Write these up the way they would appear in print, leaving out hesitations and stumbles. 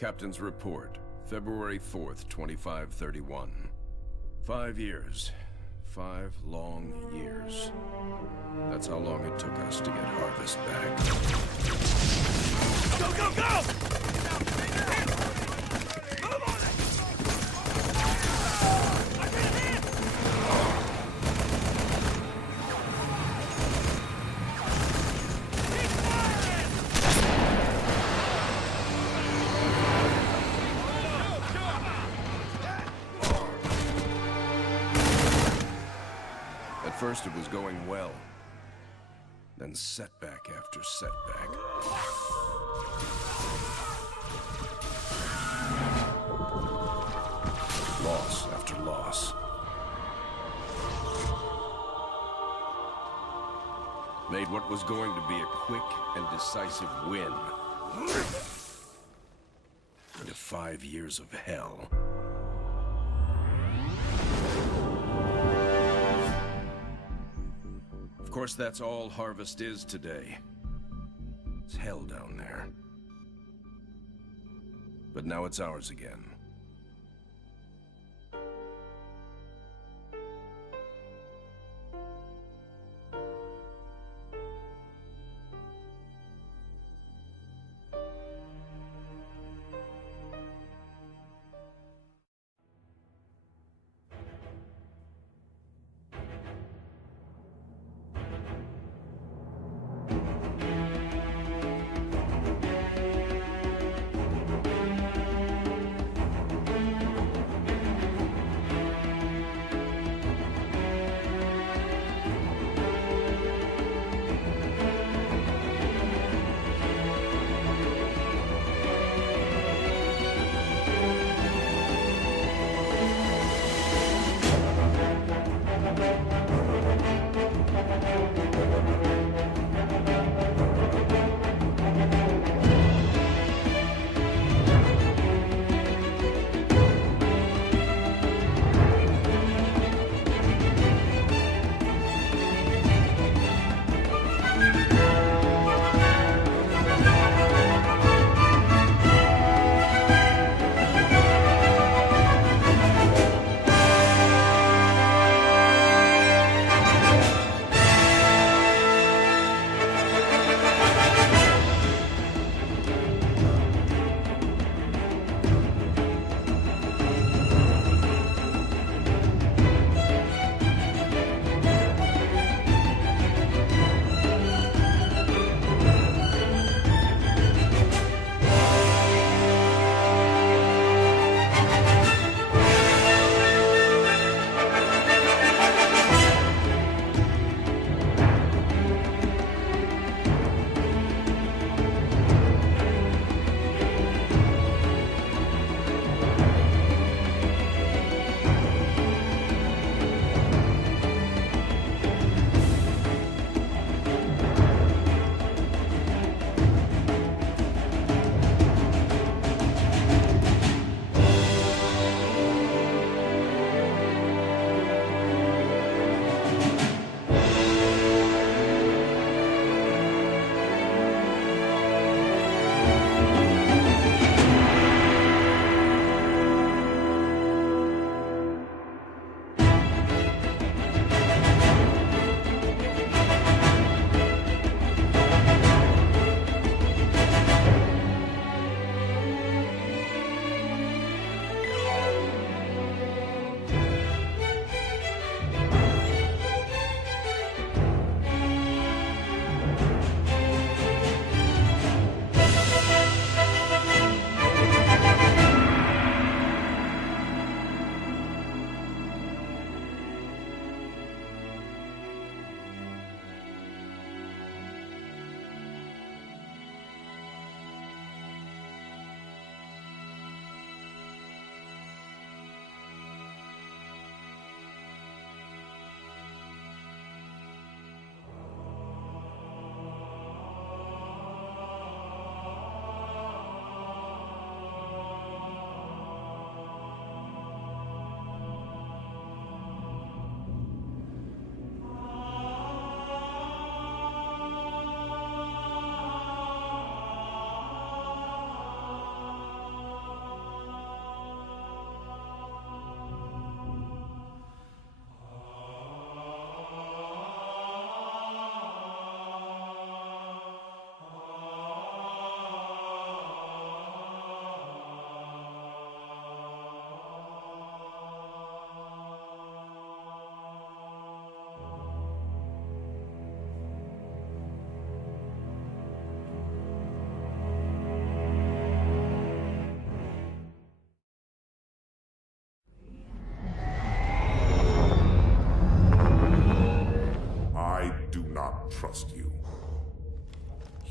Captain's report, February 4th, 2531. 5 years. 5 long years. That's how long it took us to get Harvest back. Go, go, go! First it was going well, then setback after setback. Loss after loss. Made what was going to be a quick and decisive win into 5 years of hell. Of course, that's all Harvest is today. It's hell down there. But now it's ours again.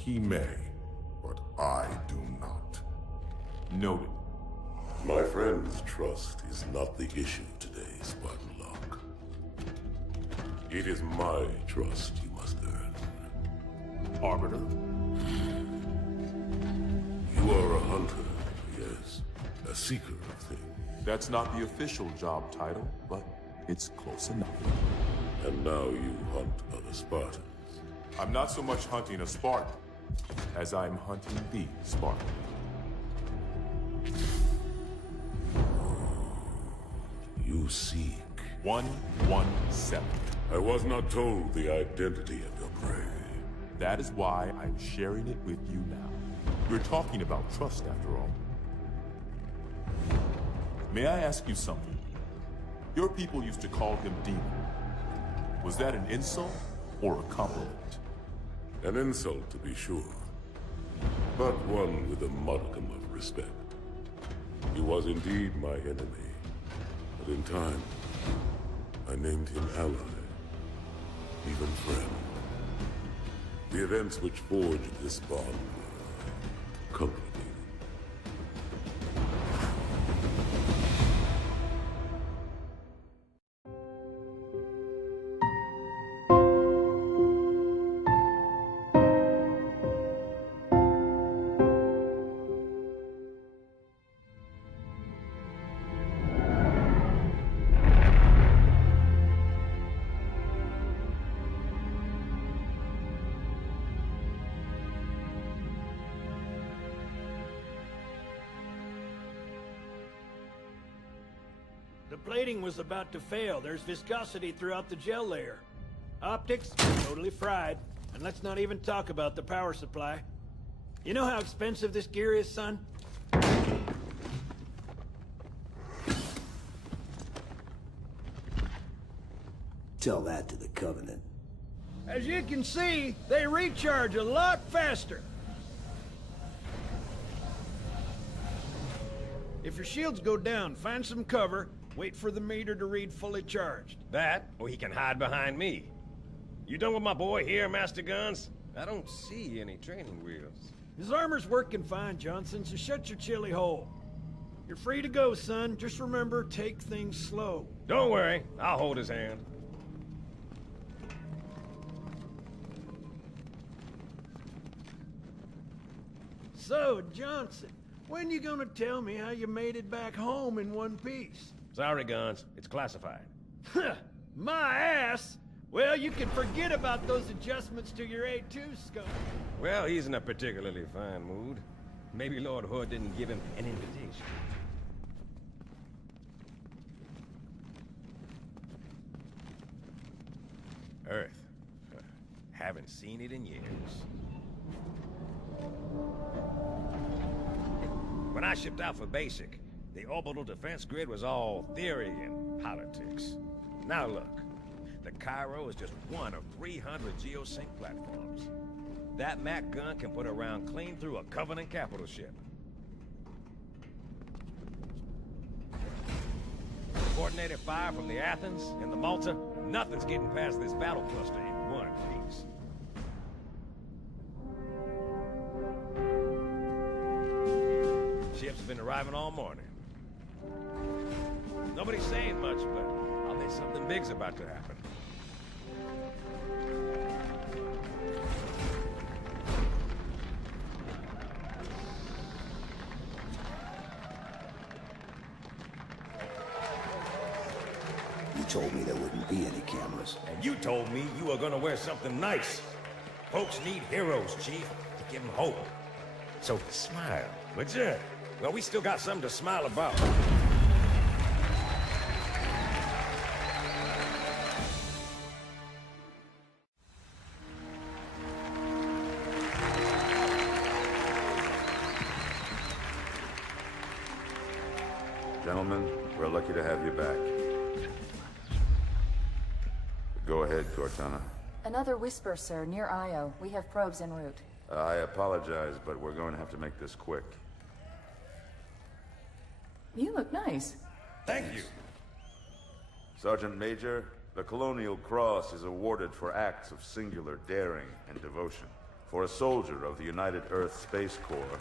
He may, but I do not. Noted. My friend's trust is not the issue today, Spartan Locke. It is my trust you must earn. Arbiter? You are a hunter, yes. A seeker of things. That's not the official job title, but it's close enough. And now you hunt other Spartans. I'm not so much hunting a Spartan, as I'm hunting the Spartan. You seek. 117. I was not told the identity of your prey. That is why I'm sharing it with you now. We're talking about trust, after all. May I ask you something? Your people used to call him Demon. Was that an insult or a compliment? An insult, to be sure. But one with a modicum of respect. He was indeed my enemy. But in time, I named him ally. Even friend. The events which forged this bond were complicated. The plating was about to fail. There's viscosity throughout the gel layer. Optics, totally fried. And let's not even talk about the power supply. You know how expensive this gear is, son? Tell that to the Covenant. As you can see, they recharge a lot faster. If your shields go down, find some cover, wait for the meter to read fully charged. That, or he can hide behind me. You done with my boy here, Master Guns? I don't see any training wheels. His armor's working fine, Jhonson, so shut your chilly hole. You're free to go, son. Just remember, take things slow. Don't worry, I'll hold his hand. So, Jhonson, when you gonna tell me how you made it back home in one piece? Sorry, Guns. It's classified. My ass! Well, you can forget about those adjustments to your A2 scope. Well, he's in a particularly fine mood. Maybe Lord Hood didn't give him an invitation. Earth. Haven't seen it in years. When I shipped out for basic, the orbital defense grid was all theory and politics. Now look, the Cairo is just one of 300 geosync platforms. That Mac gun can put a round clean through a Covenant capital ship. Coordinated fire from the Athens and the Malta, nothing's getting past this battle cluster in one piece. Ships have been arriving all morning. Nobody's saying much, but I'll bet something big's about to happen. You told me there wouldn't be any cameras. And you told me you were gonna wear something nice. Folks need heroes, Chief, to give them hope. So smile, would you? Well, we still got something to smile about. Gentlemen, we're lucky to have you back. Go ahead, Cortana. Another whisper, sir, near Io. We have probes en route. I apologize, but we're going to have to make this quick. You look nice. Thank you. Sergeant Major, the Colonial Cross is awarded for acts of singular daring and devotion. For a soldier of the United Earth Space Corps,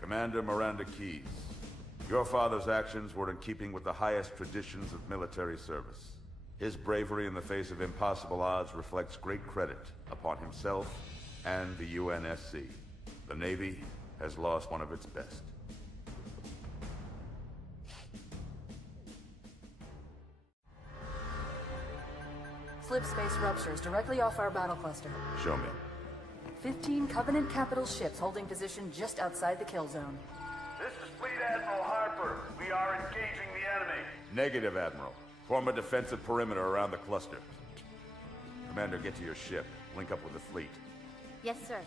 Commander Miranda Keyes, your father's actions were in keeping with the highest traditions of military service. His bravery in the face of impossible odds reflects great credit upon himself and the UNSC. The Navy has lost one of its best. Slip space ruptures directly off our battle cluster. Show me. 15 Covenant capital ships holding position just outside the kill zone. This is Fleet Admiral Harper. We are engaging the enemy. Negative, Admiral. Form a defensive perimeter around the cluster. Commander, get to your ship. Link up with the fleet. Yes, sir.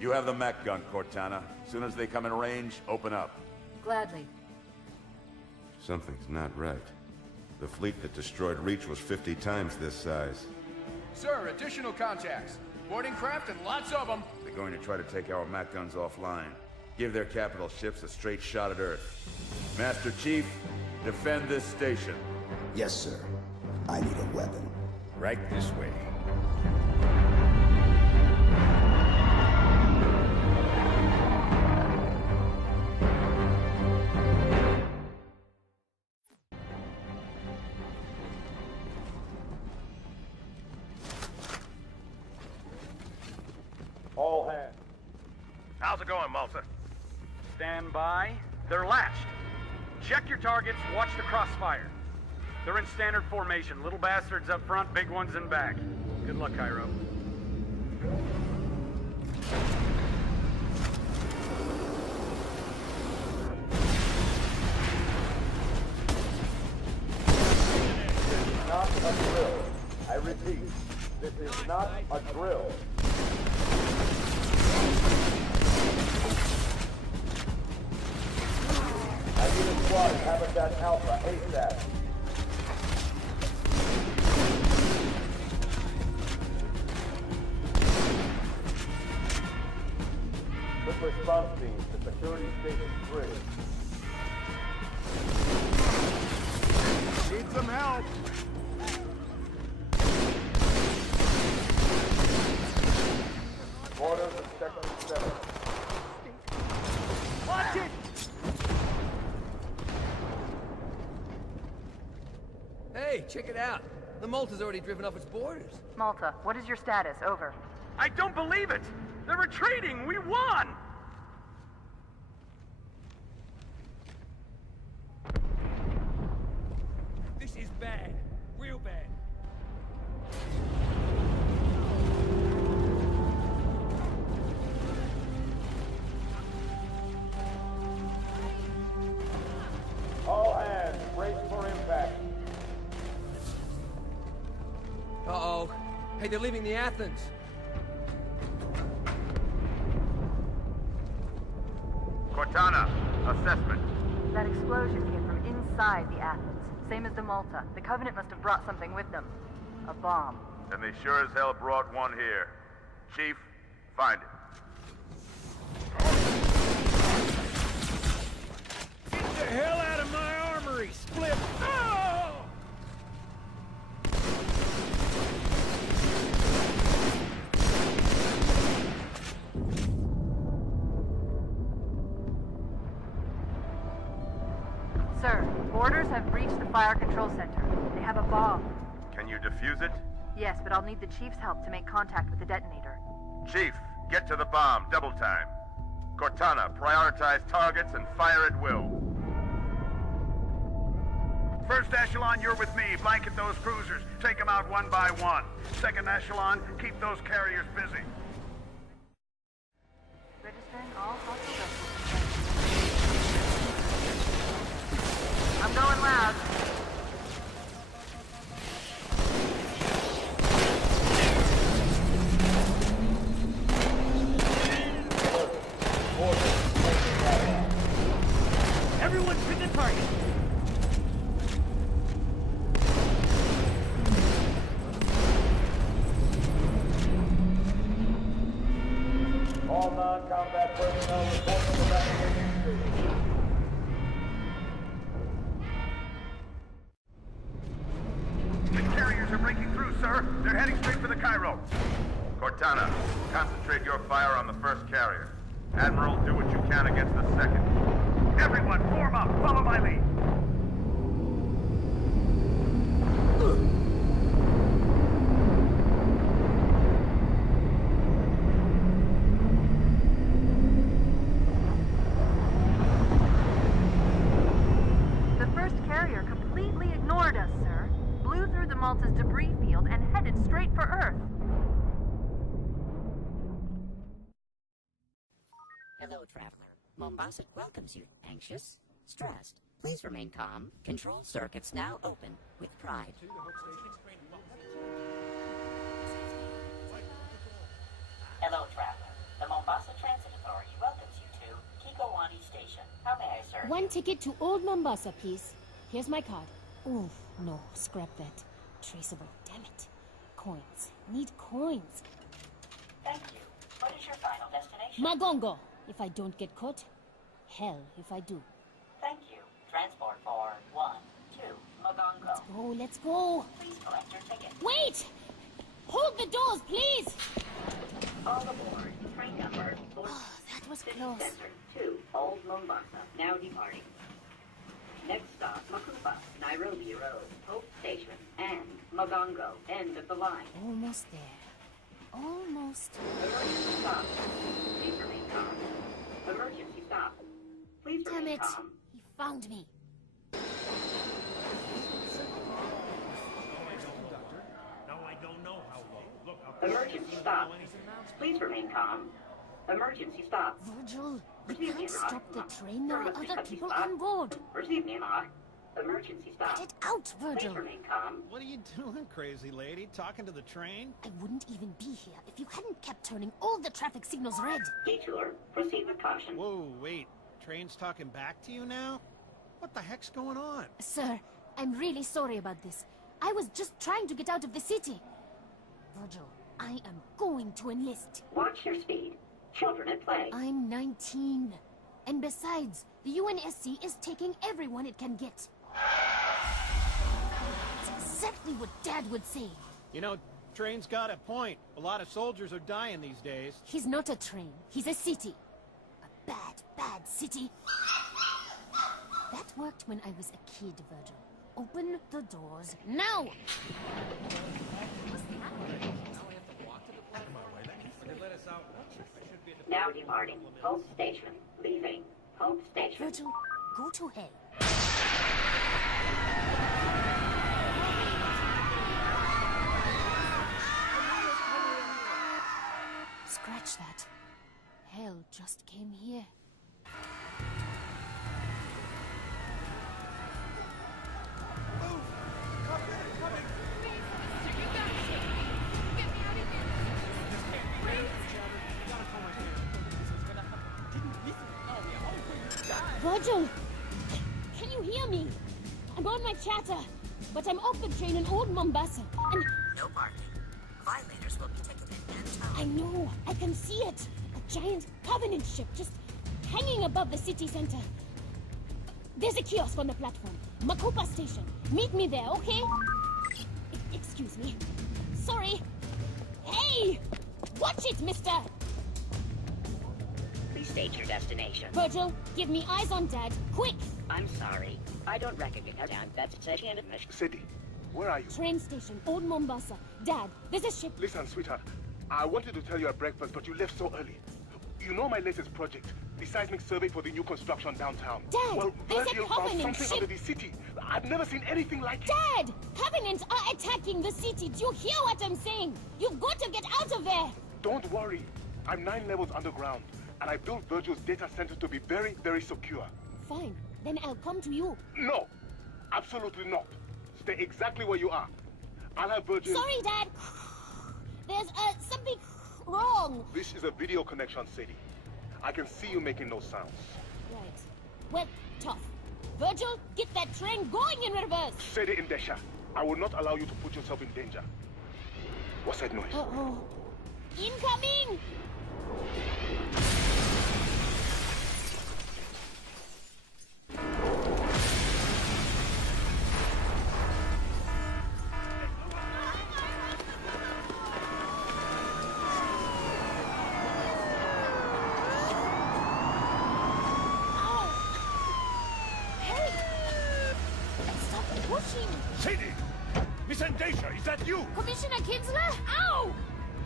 You have the mech gun, Cortana. As soon as they come in range, open up. Gladly. Something's not right. The fleet that destroyed Reach was 50 times this size. Sir, additional contacts. Boarding craft and lots of them. They're going to try to take our mech guns offline. Give their capital ships a straight shot at Earth. Master Chief, defend this station. Yes, sir. I need a weapon. Right this way. All hands. How's it going, Malta? Stand by. They're latched. Check your targets, watch the crossfire. They're in standard formation. Little bastards up front, big ones in back. Good luck, Cairo. Not a drill. I repeat, this is not a drill. I need a squad, Habitat Alpha, ASAP. Quick response team to Security Station 3. Need some help. Orders of Sector 7. Watch it! Hey, check it out. The Malta's already driven off its borders. Malta, what is your status? Over. I don't believe it! They're retreating! We won! This is bad. Real bad. All hands, brace for impact. Uh-oh. Hey, they're leaving the Athens. Cortana, assessment. That explosion came from inside the Athens. Same as the Malta. The Covenant must have brought something with them. A bomb. And they sure as hell brought one here. Chief, find it. Get the hell out of my armory, Split! Oh! Sir, boarders have breached the fire control center. They have a bomb. Can you defuse it? Yes, but I'll need the Chief's help to make contact with the detonator. Chief, get to the bomb, double time. Cortana, prioritize targets and fire at will. First echelon, you're with me. Blanket those cruisers. Take them out one by one. Second echelon, keep those carriers busy. Registering all hostile vessels. I'm going loud. Everyone pick a target! All non-combat personnel report to evacuation station. Over. They're heading straight for the Cairo. Cortana, concentrate your fire on the first carrier. Admiral, do what you can against the second. Everyone, form up. Follow my lead. The first carrier completely ignored us, sir. Blew through the Malta's debris field and headed straight for Earth. Hello, traveler. Mombasa welcomes you. Anxious? Stressed? Please remain calm. Control circuits now open with pride. Hello, traveler. The Mombasa Transit Authority welcomes you to Kikowani Station. How may I serve? One ticket to Old Mombasa, please. Here's my card. Oh, no, scrap that. Traceable, damn it. Coins. Need coins. Thank you. What is your final destination? Magongo, if I don't get caught. Hell, if I do. Thank you. Transport for 1, 2, Magongo. Let's go. Please collect your ticket. Wait! Hold the doors, please! All aboard. Train number 4. That was City close. Center 2, Old Mombasa. Now departing. Next stop, Makupa, Nairobi Road, Hope Station, and Magongo, end of the line. Almost there. Almost. Emergency stop. Please remain calm. Emergency stop. Please Damn remain it! calm. He found me. Emergency stop. Please remain calm. Emergency stop. Virgil, we Receive can't me, stop the train. There are Emergency other stop. people on board. Receive me, Mark. Emergency stop. Get it out, Virgil. Please remain calm. What are you doing, crazy lady? Talking to the train? I wouldn't even be here if you hadn't kept turning all the traffic signals red. Detour. Proceed with caution. Whoa, wait. Train's talking back to you now? What the heck's going on? Sir, I'm really sorry about this. I was just trying to get out of the city. Virgil, I am going to enlist. Watch your speed. Children at play. I'm 19. And besides, the UNSC is taking everyone it can get. It's exactly what Dad would say. You know, Train's got a point. A lot of soldiers are dying these days. He's not a train. He's a city. A bad, bad city. That worked when I was a kid, Virgil. Open the doors now! Now departing. Hope Station. Leaving. Hope Station. Virgil, go to hell. Scratch that. Hell just came here. Virgil! Can you hear me? I'm on my chatter, but I'm off the train in Old Mombasa, and... No parking. Violators will be ticketed and towed. I know! I can see it! A giant Covenant ship just hanging above the city center. There's a kiosk on the platform. Makupa Station. Meet me there, okay? Excuse me. Sorry. Hey! Watch it, mister! Please state your destination. Virgil, give me eyes on Dad, quick! I'm sorry. I don't recognize that's Sadie and Mike. Sadie, where are you? Train station, Old Mombasa. Dad, there's a ship. Listen, sweetheart. I wanted to tell you at breakfast, but you left so early. You know my latest project, the seismic survey for the new construction downtown. Dad, well, there's a Virgil found Covenant something ship. under the city. I've never seen anything like it. Dad! Covenants are attacking the city. Do you hear what I'm saying? You've got to get out of there! Don't worry. I'm 9 levels underground, and I built Virgil's data center to be very, very secure. Fine. Then I'll come to you. No! Absolutely not. Stay exactly where you are. I'll have Virgil... Sorry, Dad. There's, something wrong. This is a video connection, Sadie. I can see you making no sounds. Right. Well, tough. Virgil, get that train going in reverse. Sadie Indesha, I will not allow you to put yourself in danger. What's that noise? Uh-oh. Incoming! Sadie! Miss Endacia, is that you? Commissioner Kinsler? Ow!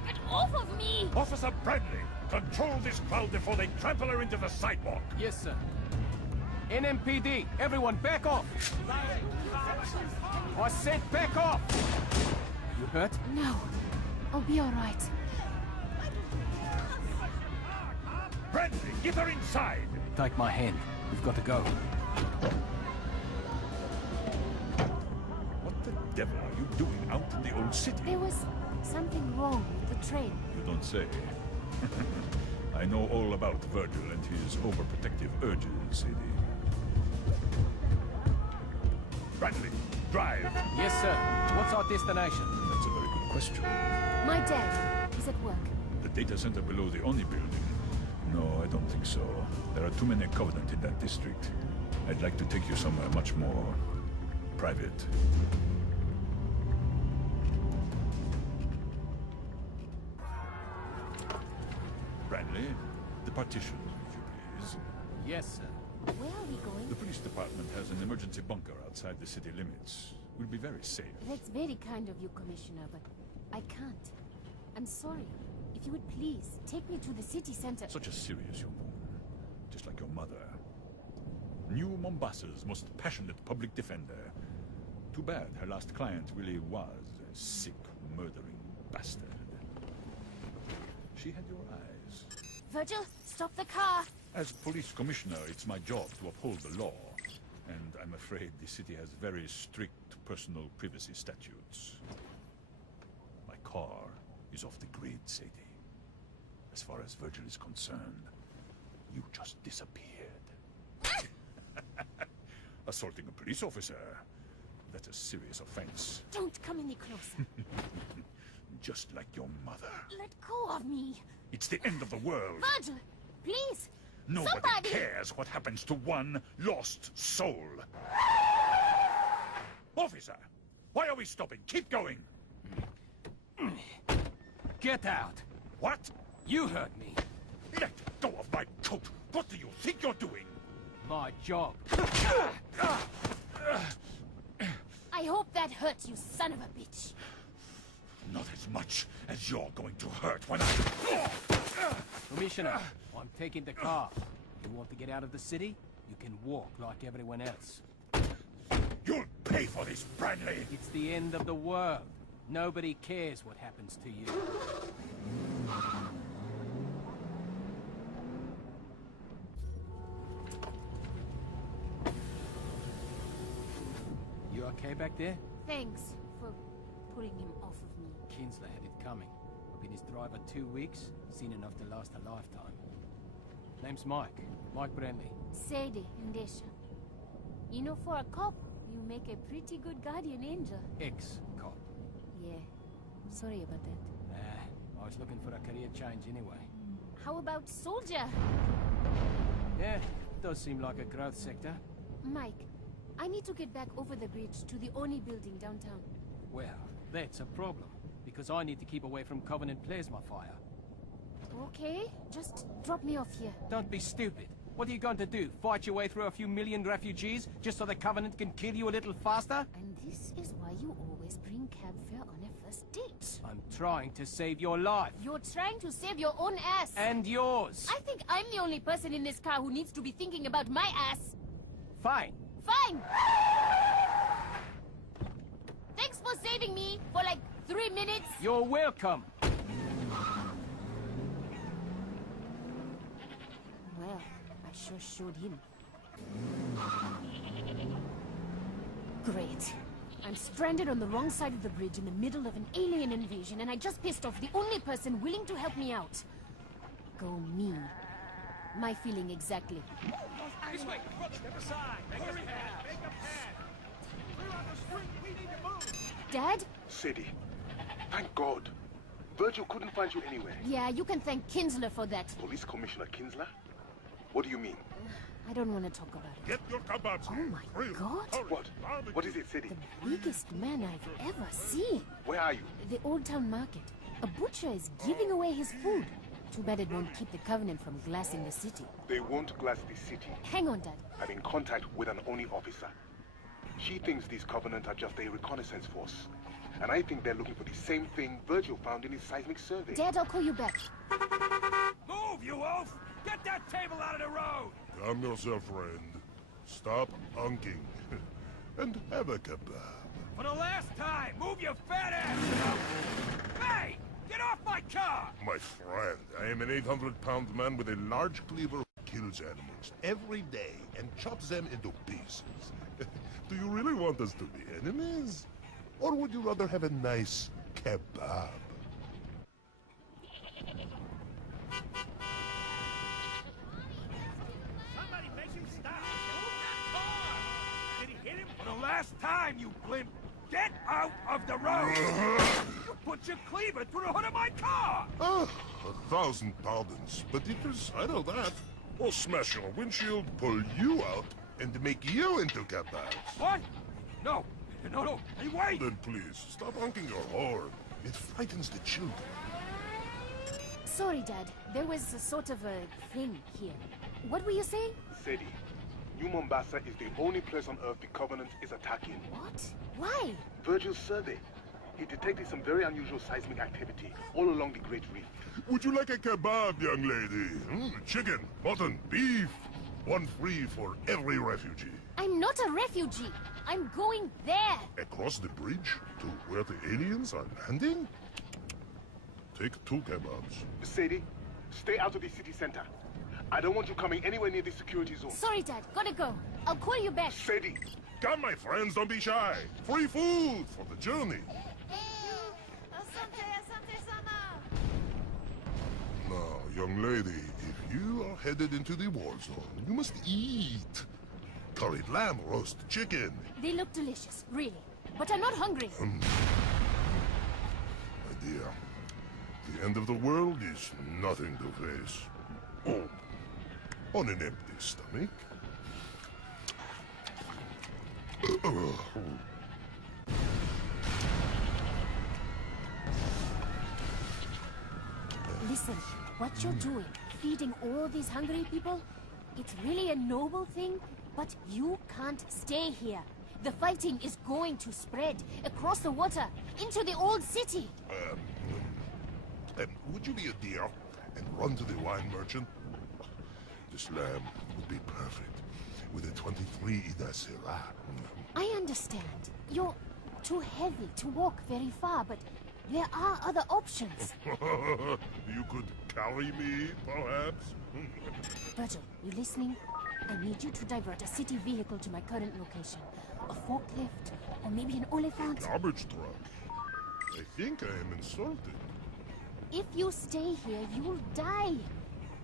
Get off of me! Officer Bradley, control this crowd before they trample her into the sidewalk. Yes, sir. NMPD, everyone back off! I said back off! You hurt? No. I'll be alright. Bradley, get her inside! Take my hand. We've got to go. What the devil are you doing out in the old city? There was something wrong with the train. You don't say. I know all about Virgil and his overprotective urges, Sadie. Bradley, drive! Yes, sir. What's our destination? That's a very good question. My dad is at work. The data center below the Oni building? No, I don't think so. There are too many Covenant in that district. I'd like to take you somewhere much more private. Bradley, the partition, if you please. Yes, sir. Where are we going? The police department has an emergency bunker outside the city limits. We'll be very safe. That's very kind of you, Commissioner, but I can't. I'm sorry. If you would please, take me to the city center. Such a serious young woman. Just like your mother. New Mombasa's most passionate public defender. Too bad her last client really was a sick, murdering bastard. She had your eyes. Virgil, stop the car! As police commissioner, it's my job to uphold the law. And I'm afraid the city has very strict personal privacy statutes. My car is off the grid, Sadie. As far as Virgil is concerned, you just disappeared. Assaulting a police officer, that's a serious offense. Don't come any closer. Just like your mother. Let go of me. It's the end of the world. Virgil, please. Nobody Somebody cares what happens to one lost soul. Officer, why are we stopping? Keep going. Get out. What? You hurt me. Let go of my coat. What do you think you're doing? My job. I hope that hurts, you son of a bitch. Not as much as you're going to hurt when I... Commissioner, I'm taking the car. You want to get out of the city? You can walk like everyone else. You'll pay for this, Bradley! It's the end of the world. Nobody cares what happens to you. You okay back there? Thanks for putting him off of me. Kinsler had it coming. I've been his driver 2 weeks, seen enough to last a lifetime. Name's Mike. Mike Bradley. Sadie and Mike. You know, for a cop, you make a pretty good guardian angel. Ex-cop. Yeah. Sorry about that. I was looking for a career change anyway. How about soldier? Yeah, does seem like a growth sector. Mike, I need to get back over the bridge to the Oni building downtown. Well, that's a problem, because I need to keep away from Covenant plasma fire. Okay, just drop me off here. Don't be stupid. What are you going to do? Fight your way through a few million refugees just so the Covenant can kill you a little faster? And this is why you always bring cab fare on a first date. I'm trying to save your life. You're trying to save your own ass. And yours. I think I'm the only person in this car who needs to be thinking about my ass. Fine. Fine! Thanks for saving me for like 3 minutes. You're welcome. Well, I sure showed him. Great. I'm stranded on the wrong side of the bridge in the middle of an alien invasion, and I just pissed off the only person willing to help me out. Go me. My feeling exactly. This way! Step aside! Make a pad! Make a pad! We're on the street! We need to move! Dad? Sadie, thank God. Virgil couldn't find you anywhere. Yeah, you can thank Kinsler for that. Police Commissioner Kinsler? What do you mean? I don't want to talk about it. Get your kebabs! Oh my God! What? What is it, Sadie? The biggest man I've ever seen. Where are you? The Old Town Market. A butcher is giving away his food. Too bad it won't keep the Covenant from glassing the city. They won't glass the city. Hang on, Dad. I'm in contact with an Oni officer. She thinks these Covenant are just a reconnaissance force. And I think they're looking for the same thing Virgil found in his seismic survey. Dad, I'll call you back. Move, you oaf! Get that table out of the road! Calm yourself, friend. Stop unking. And have a kebab. For the last time, move your fat ass! Hey! Get off my car! My friend, I am an 800-pound man with a large cleaver who kills animals every day and chops them into pieces. Do you really want us to be enemies? Or would you rather have a nice kebab? Somebody make him stop! Move that car! Did he hit him? For the last time, you blimp! Get out of the road! You put your cleaver through the hood of my car! 1,000 pardons, but it will settle that. Or smash your windshield, pull you out, and make you into kebabs. What? No! No! Hey, wait! Then please, stop honking your horn. It frightens the children. Sorry, Dad. There was a sort of a thing here. What were you saying? Sadie, New Mombasa is the only place on Earth the Covenant is attacking. What? Why? Virgil's survey. He detected some very unusual seismic activity all along the Great Reef. Would you like a kebab, young lady? Chicken, mutton, beef. One free for every refugee. I'm not a refugee. I'm going there. Across the bridge to where the aliens are landing? Take 2 kebabs. Sadie, stay out of the city center. I don't want you coming anywhere near the security zone. Sorry, Dad. Gotta go. I'll call you back. Sadie! Come, my friends, don't be shy. Free food for the journey. Now, young lady, if you are headed into the war zone, you must eat. Curried lamb, roast chicken. They look delicious, really. But I'm not hungry. My dear, the end of the world is nothing to face. Oh, on an empty stomach. Listen, what you're doing, feeding all these hungry people, it's really a noble thing, but you can't stay here. The fighting is going to spread across the water, into the old city. Would you be a dear and run to the wine merchant? This lamb would be perfect with a 23 Ida Syrah. I understand. You're too heavy to walk very far, but there are other options. You could carry me, perhaps? Virgil, you listening? I need you to divert a city vehicle to my current location. A forklift, or maybe an elephant. Garbage truck. I think I am insulted. If you stay here, you'll die.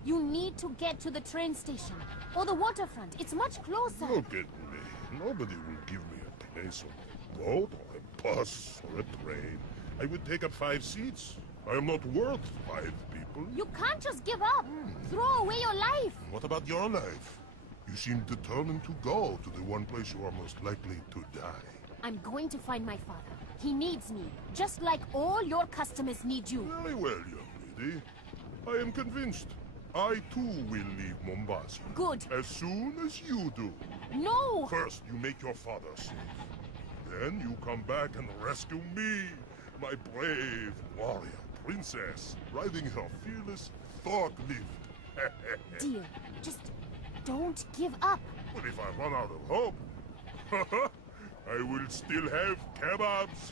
You need to get to the train station, or the waterfront. It's much closer. Look at me. Nobody will give me a place on a boat, or a bus, or a train. I would take up 5 seats. I am not worth 5 people. You can't just give up. Throw away your life. What about your life? You seem determined to go to the one place you are most likely to die. I'm going to find my father. He needs me, just like all your customers need you. Very well, young lady. I am convinced. I too will leave Mombasa. Good. As soon as you do. No! First, you make your father safe. Then you come back and rescue me, my brave warrior princess, riding her fearless forklift. Dear, just don't give up. But if I run out of hope, I will still have kebabs.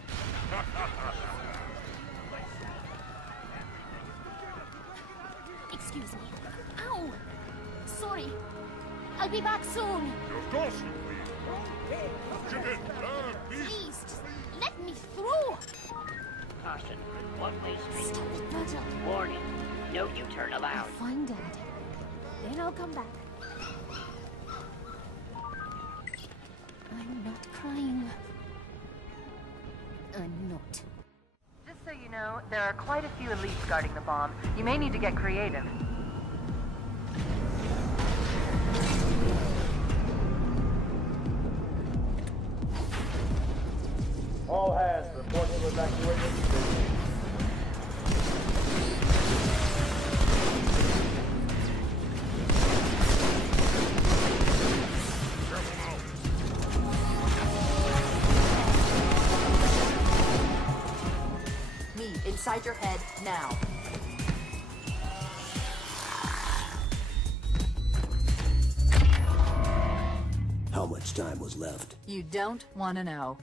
Excuse me. Ow! Sorry. I'll be back soon. Of course you will. Chicken, beef. Please, just let me through. Caution. One-way street. Stop it, Virgil. Warning. No U-turn allowed. I'll find Dad. Then I'll come back. I'm not crying. I'm not. Just so you know, there are quite a few elites guarding the bomb. You may need to get creative. All hands report to evacuation. Inside your head, now. How much time was left? You don't want to know.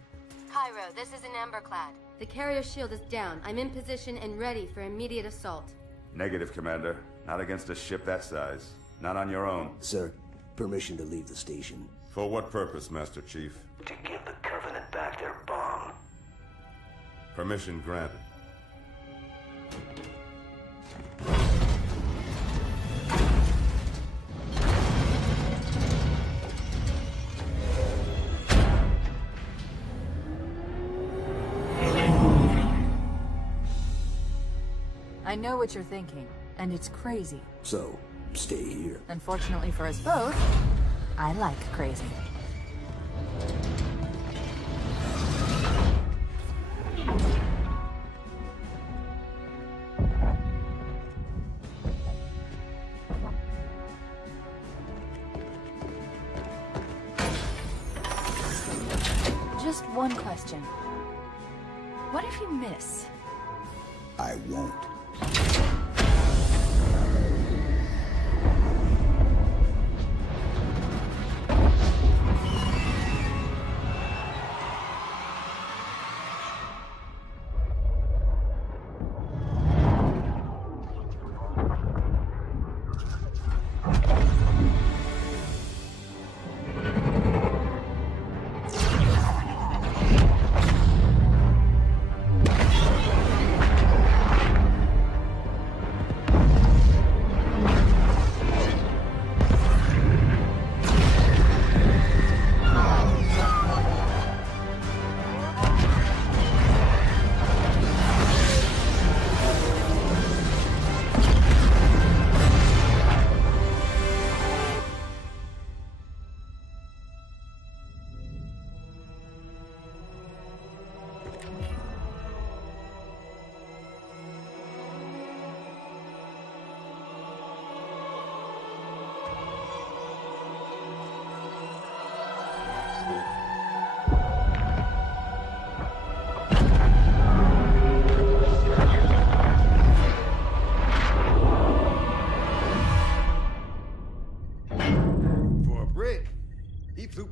Cairo, this is an Emberclad. The carrier shield is down. I'm in position and ready for immediate assault. Negative, Commander. Not against a ship that size. Not on your own. Sir, permission to leave the station. For what purpose, Master Chief? To give the Covenant back their bomb. Permission granted. I know what you're thinking, and it's crazy. So, stay here. Unfortunately for us both, I like crazy. Just one question. What if you miss? I won't.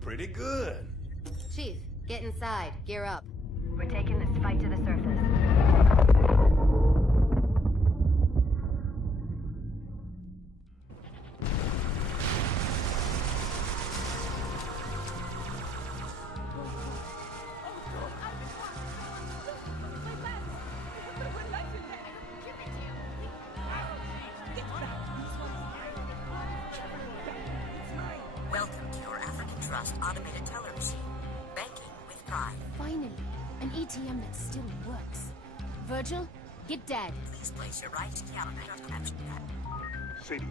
Pretty good. Chief, get inside. Gear up. We're taking this fight to the surface. Automated teller machine. Banking with Prime. Finally, an ATM that still works. Virgil, get Dad. Please place your right calendar capture that. Sadie,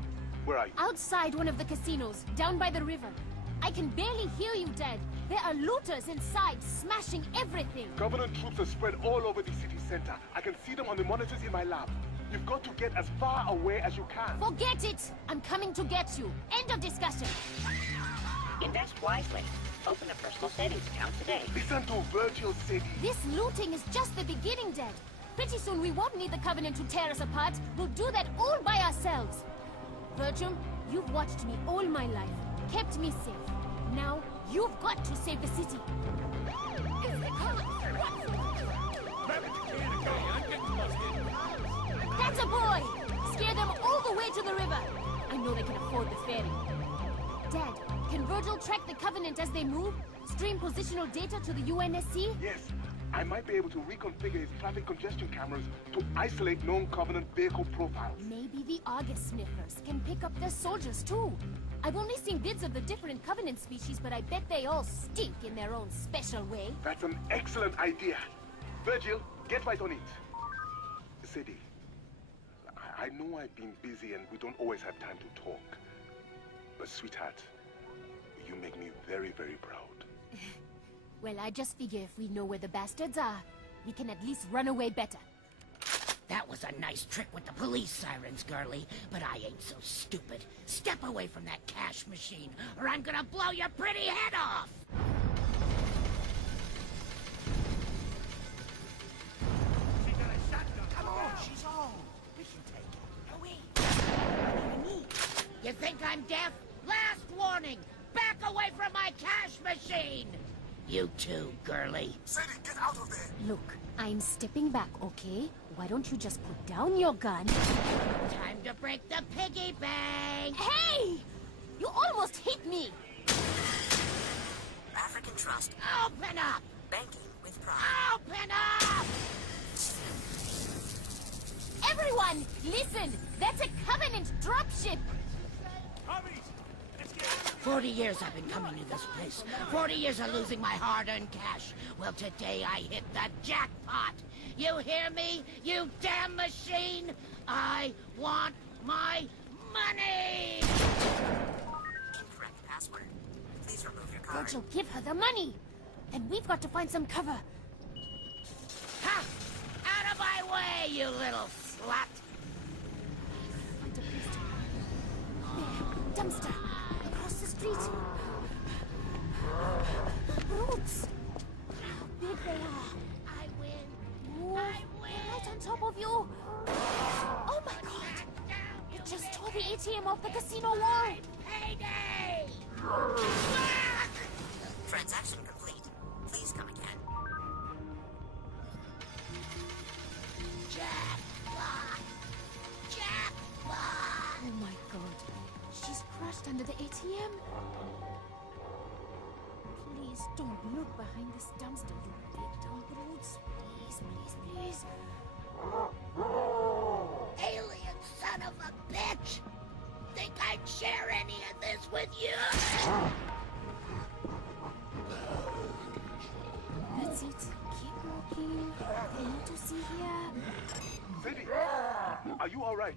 where are you? Outside one of the casinos, down by the river. I can barely hear you, Dad. There are looters inside, smashing everything. Covenant troops are spread all over the city center. I can see them on the monitors in my lab. You've got to get as far away as you can. Forget it! I'm coming to get you. End of discussion. Invest wisely. Open a personal savings account today. Listen to Virgil, Sadie. This looting is just the beginning, Dad. Pretty soon we won't need the Covenant to tear us apart. We'll do that all by ourselves. Virgil, you've watched me all my life, kept me safe. Now, you've got to save the city. That's a boy! Scare them all the way to the river. I know they can afford the ferry. Dad, can Virgil track the Covenant as they move? Stream positional data to the UNSC? Yes. I might be able to reconfigure his traffic congestion cameras to isolate known Covenant vehicle profiles. Maybe the August sniffers can pick up their soldiers too. I've only seen bits of the different Covenant species, but I bet they all stink in their own special way. That's an excellent idea. Virgil, get right on it. Sadie, I know I've been busy and we don't always have time to talk. But sweetheart, you make me very, very proud. Well, I just figure if we know where the bastards are, we can at least run away better. That was a nice trick with the police sirens, girlie, but I ain't so stupid. Step away from that cash machine, or I'm gonna blow your pretty head off! I'm deaf? Last warning! Back away from my cash machine! You too, girly. Sadie, get out of there! Look, I'm stepping back, okay? Why don't you just put down your gun? Time to break the piggy bank! Hey! You almost hit me! African Trust. Open up! Banking with pride. Open up! Everyone, listen! That's a Covenant dropship! 40 years I've been coming to this place. 40 years of losing my hard-earned cash. Well, today I hit the jackpot. You hear me, you damn machine? I want my money! Incorrect password. Please remove your card. Virgil, give her the money! And we've got to find some cover. Ha! Out of my way, you little slut! Find a place to... There, dumpster. Across the street. Roots! How big they are! I win! Ooh, I win! right on top of you! Oh my god! You just tore the ATM off the casino wall! Payday! Transaction complete. Please come again. Jackpot! Jackpot! Oh my god. She's crushed under the ATM. Please don't look behind this dumpster, you big dumb brutes. Please, please, please. Alien son of a bitch! Think I'd share any of this with you? That's it. Keep walking. Nothing more to see here. Sadie, are you alright?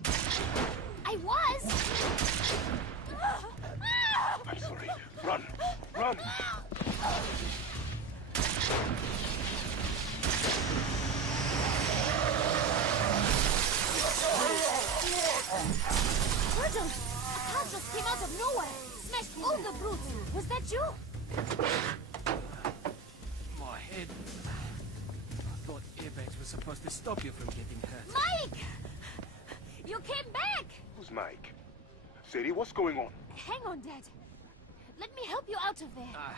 I was! I'm sorry. Run! Run! Virgil! A car just came out of nowhere! Smashed all the brutes! Was that you? My head. I thought airbags were supposed to stop you from getting hurt. Mike! You came back! Who's Mike? Sadie, what's going on? Hang on, Dad. Let me help you out of there.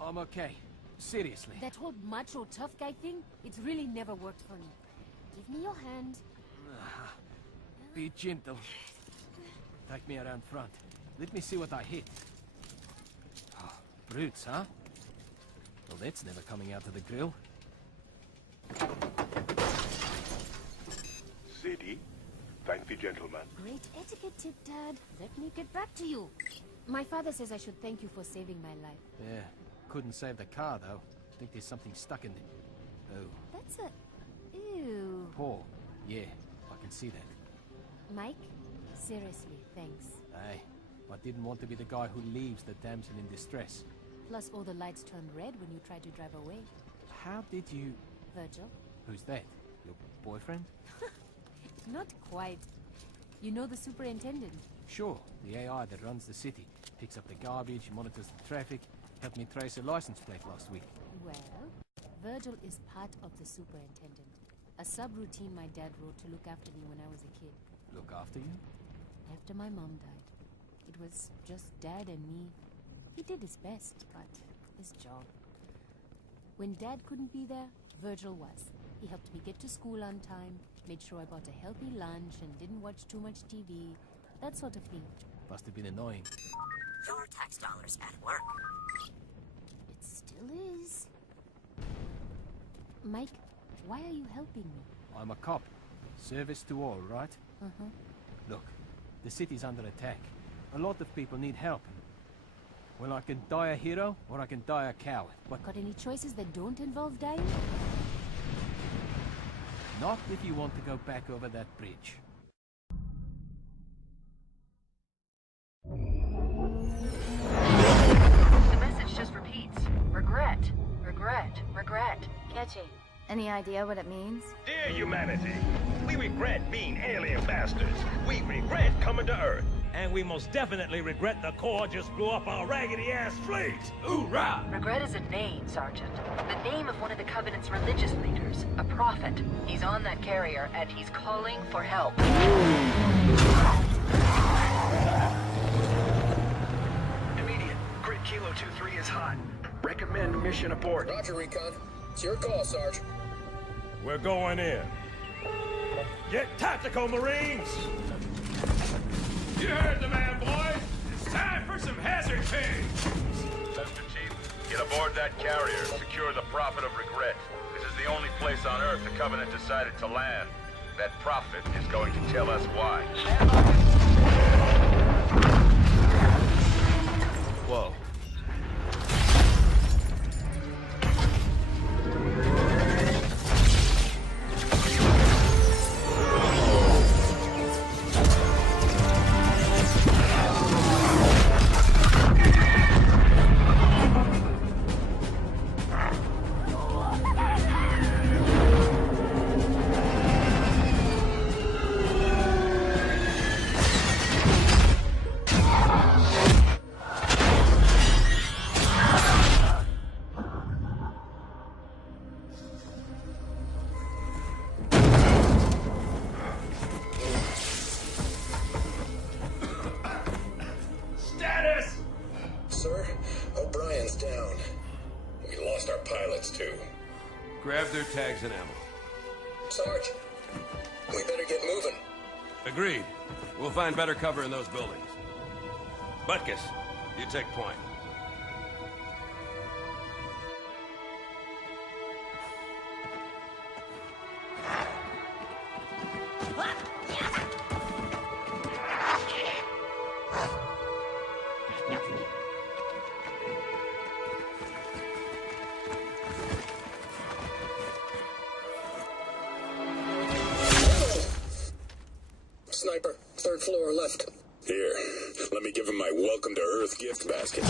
I'm okay. Seriously. That whole macho tough guy thing, it's really never worked for me. Give me your hand. Be gentle. Take me around front. Let me see what I hit. Oh, brutes, huh? Well, that's never coming out of the grill. Sadie, thank the gentleman. Great etiquette tip, Dad. Let me get back to you. My father says I should thank you for saving my life. Yeah, couldn't save the car, though. Think there's something stuck in it. Oh. That's a... Ew. Paul. Yeah, I can see that. Mike, seriously, thanks. Hey, I didn't want to be the guy who leaves the damsel in distress. Plus all the lights turned red when you tried to drive away. How did you... Virgil? Who's that? Your boyfriend? Not quite. You know the superintendent? Sure, the AI that runs the city. Picks up the garbage, monitors the traffic, helped me trace a license plate last week. Well, Virgil is part of the superintendent. A subroutine my dad wrote to look after me when I was a kid. Look after you? After my mom died. It was just Dad and me. He did his best, but his job. When Dad couldn't be there, Virgil was. He helped me get to school on time, made sure I bought a healthy lunch and didn't watch too much TV, that sort of thing. Must have been annoying. Your tax dollars at work. It still is. Mike, why are you helping me? I'm a cop. Service to all, right? Uh-huh. Look, the city's under attack. A lot of people need help. Well, I can die a hero, or I can die a coward. What? Got any choices that don't involve dying? Not if you want to go back over that bridge. The message just repeats. Regret, regret, regret. Catchy. Any idea what it means? Dear humanity, we regret being alien bastards. We regret coming to Earth. And we most definitely regret the Corps just blew up our raggedy-ass fleet. Hoorah! Regret is a name, Sergeant. The name of one of the Covenant's religious leaders, a prophet. He's on that carrier, and he's calling for help. Kilo 2-3 is hot. Recommend mission abort. Roger, Recon. It's your call, Sarge. We're going in. Get tactical, Marines! You heard the man, boys. It's time for some hazard pay. Master Chief, get aboard that carrier and secure the Prophet of Regret. This is the only place on Earth the Covenant decided to land. That Prophet is going to tell us why. Whoa. Grab their tags and ammo. Sarge, we better get moving. Agreed. We'll find better cover in those buildings. Butkus, you take point. Sniper, 3rd floor left. Here, let me give him my welcome to Earth gift basket.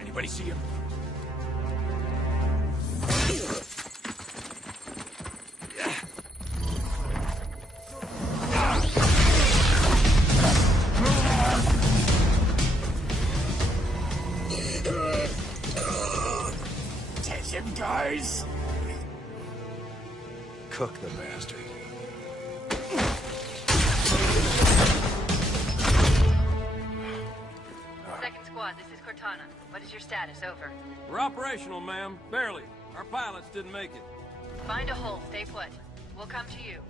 Anybody see him? Attention, guys! Cook the bastard. Second squad, this is Cortana. What is your status? Over. We're operational, ma'am. Barely. Our pilots didn't make it. Find a hole. Stay put. We'll come to you.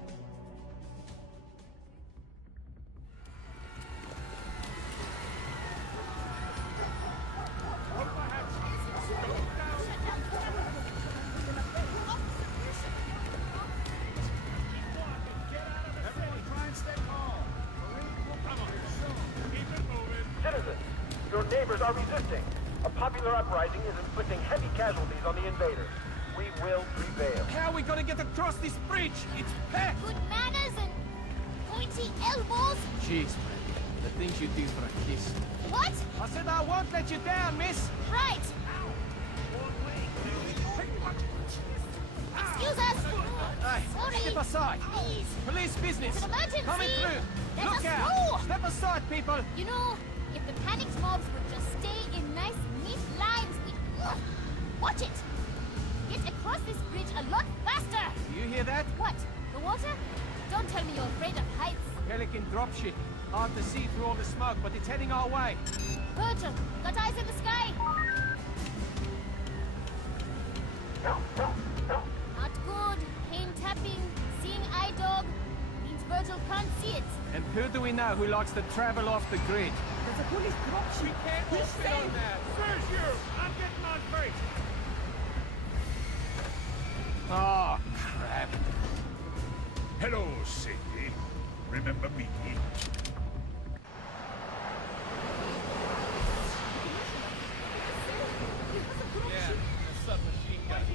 Citizens, your neighbors are resisting. A popular uprising is inflicting heavy casualties on the invaders. We will prevail. How are we gonna get across this bridge? It's packed! Good manners and pointy elbows. Jeez, man. The things you do for a kiss. What? I said I won't let you down, miss! Right. Excuse us. Hey, Sorry. step aside. Please. Police business. It's an emergency. Coming through. Let Look us out. go. Step aside, people. You know, if the panicked mobs would just stay in nice, neat lines, we... Watch it. Get across this bridge a lot faster. Do you hear that? What? The water? Don't tell me you're afraid of heights. Pelican dropship. Hard to see through all the smoke, but it's heading our way. Virgil, got eyes in the sky. Not good. Pain tapping, seeing eye dog. Means Virgil can't see it. And who do we know who likes to travel off the grid? There's a police dropship. We can't all sit on that. Where's you? I'm getting on base. Oh, crap. Hello, Sadie. Remember me? Yeah, a submachine gun.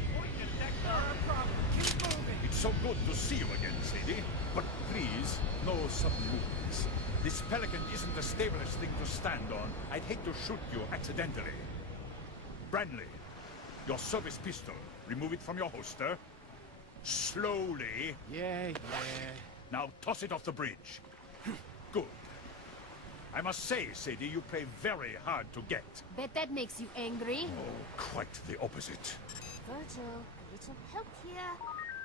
movements. This Pelican isn't the stablest thing to stand on. I'd hate to shoot you accidentally. Branley, your service pistol. Remove it from your holster. Slowly. Yeah. Now toss it off the bridge. Good. I must say, Sadie, you play very hard to get. Bet that makes you angry. Oh, quite the opposite. Virgil, a little help here.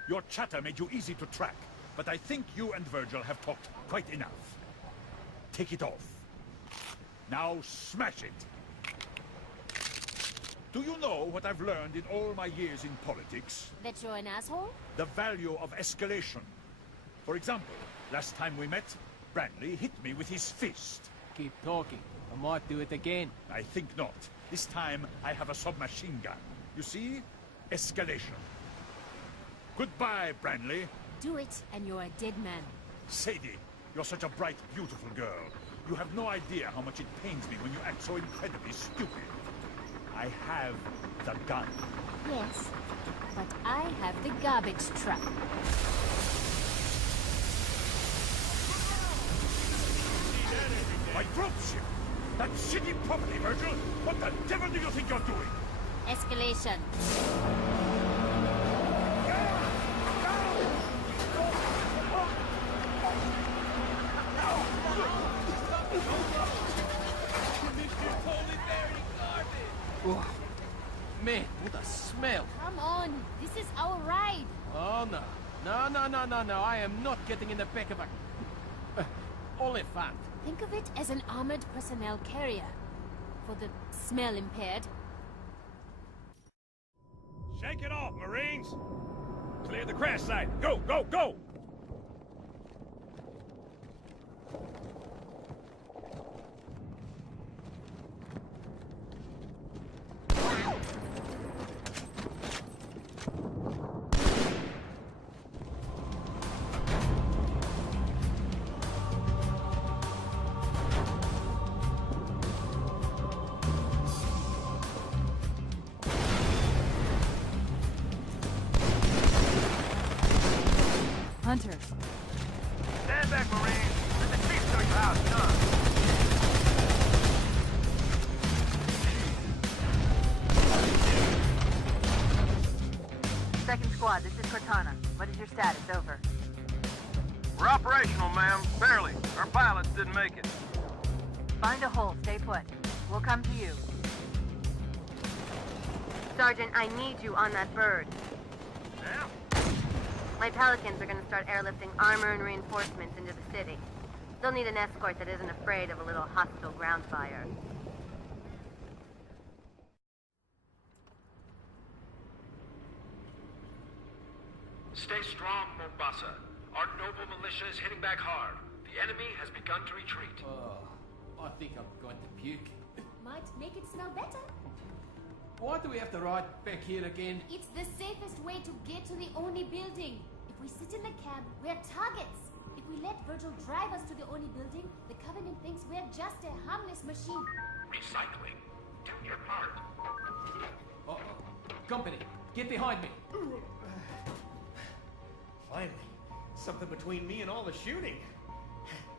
Your chatter made you easy to track, but I think you and Virgil have talked quite enough. Take it off. Now smash it. Do you know what I've learned in all my years in politics? That you're an asshole? The value of escalation. For example, last time we met, Branley hit me with his fist. Keep talking. I might do it again. I think not. This time, I have a submachine gun. You see? Escalation. Goodbye, Branley. Do it, and you're a dead man. Sadie, you're such a bright, beautiful girl. You have no idea how much it pains me when you act so incredibly stupid. I have the gun. Yes, but I have the garbage truck. My dropship! That shitty property, Virgil! What the devil do you think you're doing? Escalation. Oh, man, what a smell. Come on, this is our ride. Oh, no. No. I am not getting in the back of a... Oliphant. Think of it as an armored personnel carrier. For the smell impaired. Shake it off, Marines! Clear the crash site! Go, go, go! Hunters. Stand back, Marines. Let the chief show you how it's done. Second squad, this is Cortana. What is your status? Over. We're operational, ma'am. Barely. Our pilots didn't make it. Find a hole. Stay put. We'll come to you. Sergeant, I need you on that bird. Now? My Pelicans are gonna start airlifting armor and reinforcements into the city. They'll need an escort that isn't afraid of a little hostile ground fire. Stay strong, Mombasa. Our noble militia is hitting back hard. The enemy has begun to retreat. Oh, I think I'm going to puke. Might make it smell better. Why do we have to ride back here again? It's the safest way to get to the Oni building. If we sit in the cab, we're targets. If we let Virgil drive us to the Oni building, the Covenant thinks we're just a harmless machine. Recycling. Do your part. Uh-oh. Company, get behind me. Finally, something between me and all the shooting.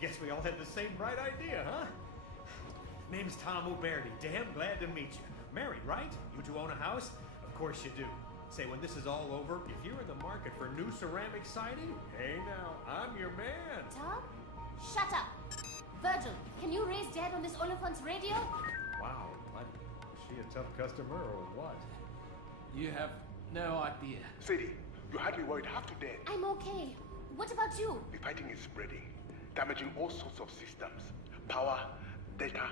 Guess we all had the same bright idea, huh? Name's Tom O'Berdy. Damn glad to meet you. Married, right? You two own a house? Of course you do. Say, when this is all over, if you're in the market for new ceramic siding, hey now, I'm your man. Tom? Shut up! Virgil, can you raise Dad on this Oliphant's radio? Wow, was she a tough customer or what? You have no idea. Sadie, you had me worried half to death. I'm okay. What about you? The fighting is spreading, damaging all sorts of systems. Power, data,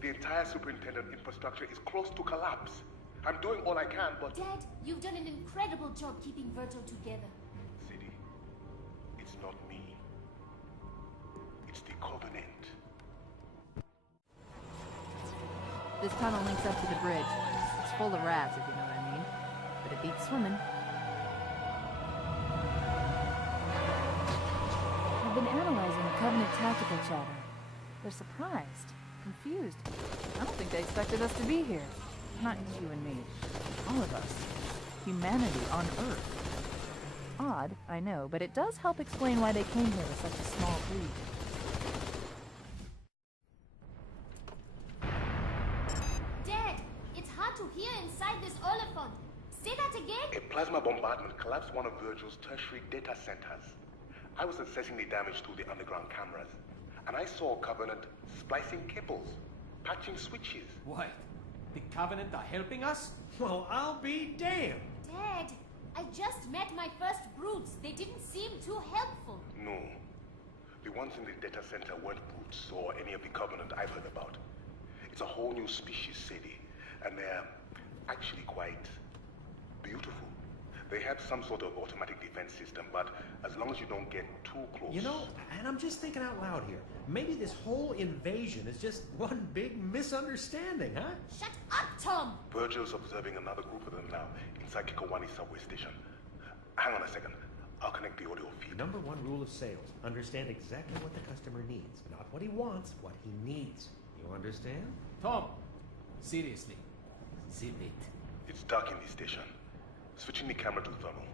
the entire superintendent infrastructure is close to collapse. I'm doing all I can, but... Dad, you've done an incredible job keeping Virgil together. Sadie, it's not me. It's the Covenant. This tunnel links up to the bridge. It's full of rats, if you know what I mean. But it beats swimming. I've been analyzing the Covenant tactical chatter. They're surprised, confused. I don't think they expected us to be here. Not you and me. All of us. Humanity on Earth. Odd, I know, but it does help explain why they came here with such a small fleet. inside this Oliphant. Say that again? A plasma bombardment collapsed one of Virgil's tertiary data centers. I was assessing the damage through the underground cameras, and I saw Covenant splicing cables, patching switches. What? The Covenant are helping us? Well, I'll be damned. Dad, I just met my first brutes. They didn't seem too helpful. No. The ones in the data center weren't brutes or any of the Covenant I've heard about. It's a whole new species, Sadie, and they're actually quite beautiful. They have some sort of automatic defense system, but as long as you don't get too close... You know, and I'm just thinking out loud here. Maybe this whole invasion is just one big misunderstanding, huh? Shut up, Tom! Virgil's observing another group of them now, inside Kikowani subway station. Hang on a second. I'll connect the audio feed. Number one rule of sales. Understand exactly what the customer needs. Not what he wants, what he needs. You understand? Tom! Seriously. Zip it. It's dark in the station. Switching the camera to thermal.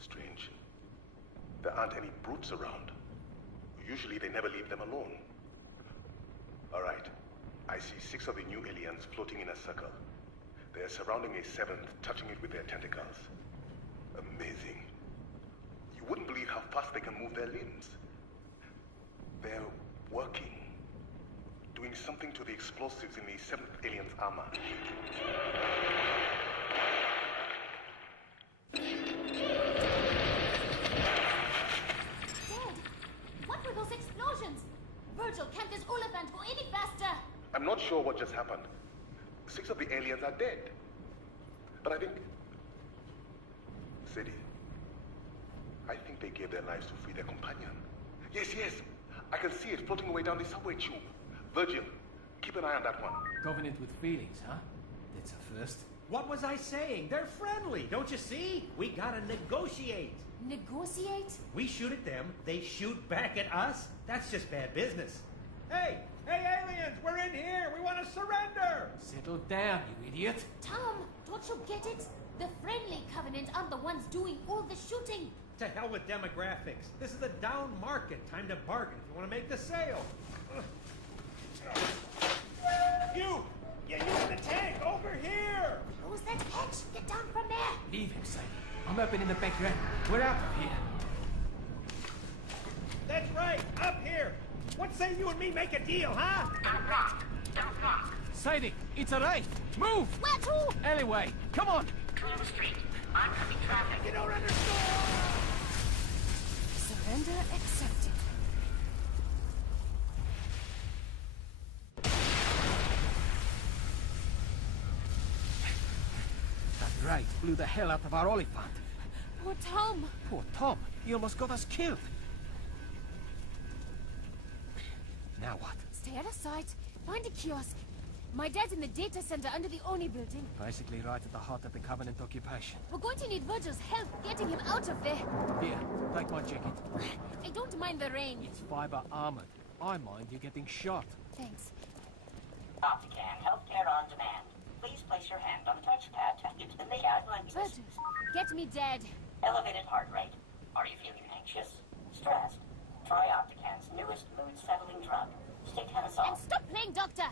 Strange. There aren't any brutes around. Usually they never leave them alone. Alright. I see 6 of the new aliens floating in a circle. They're surrounding a 7th, touching it with their tentacles. Amazing. You wouldn't believe how fast they can move their limbs. They're working. Doing something to the explosives in the 7th alien's armor. Dad! What were those explosions? Virgil, can't this Oliphant go any faster? I'm not sure what just happened. 6 of the aliens are dead. But I think... Sadie, I think they gave their lives to free their companion. Yes, yes! I can see it floating away down the subway tube. Virgil, keep an eye on that one. Covenant with feelings, huh? That's a first. What was I saying? They're friendly, don't you see? We gotta negotiate. Negotiate? We shoot at them, they shoot back at us. That's just bad business. Hey! Hey, aliens! We're in here! We want to surrender! Settle down, you idiot. Tom, don't you get it? The friendly Covenant aren't the ones doing all the shooting. To hell with demographics. This is a down market. Time to bargain if you want to make the sale. You in the tank! Over here! Close that hatch! Get down from there! Leave him, Sadie. I'm open in the backyard. We're out of here. That's right! Up here! What say you and me make a deal, huh? Don't rock! Don't rock! Sadie, it's a raid! Move! Where to? Alleyway, come on! Clear street. Oncoming traffic. You don't understand! Surrender accepted. That raid blew the hell out of our Oliphant. Poor Tom. Poor Tom. He almost got us killed. Now what? Stay out of sight. Find a kiosk. My dad's in the data center under the Oni building. Basically right at the heart of the Covenant occupation. We're going to need Virgil's help getting him out of there. Here, take my jacket. I don't mind the rain. It's fiber armored. I mind you getting shot. Thanks. Optican, healthcare on demand. Please place your hand on the touchpad to enter the guidelines. Virgil, get me dead. Elevated heart rate. Are you feeling anxious? Stressed? Try Optican's newest mood-settling drug, Stickhenosol. And stop playing doctor!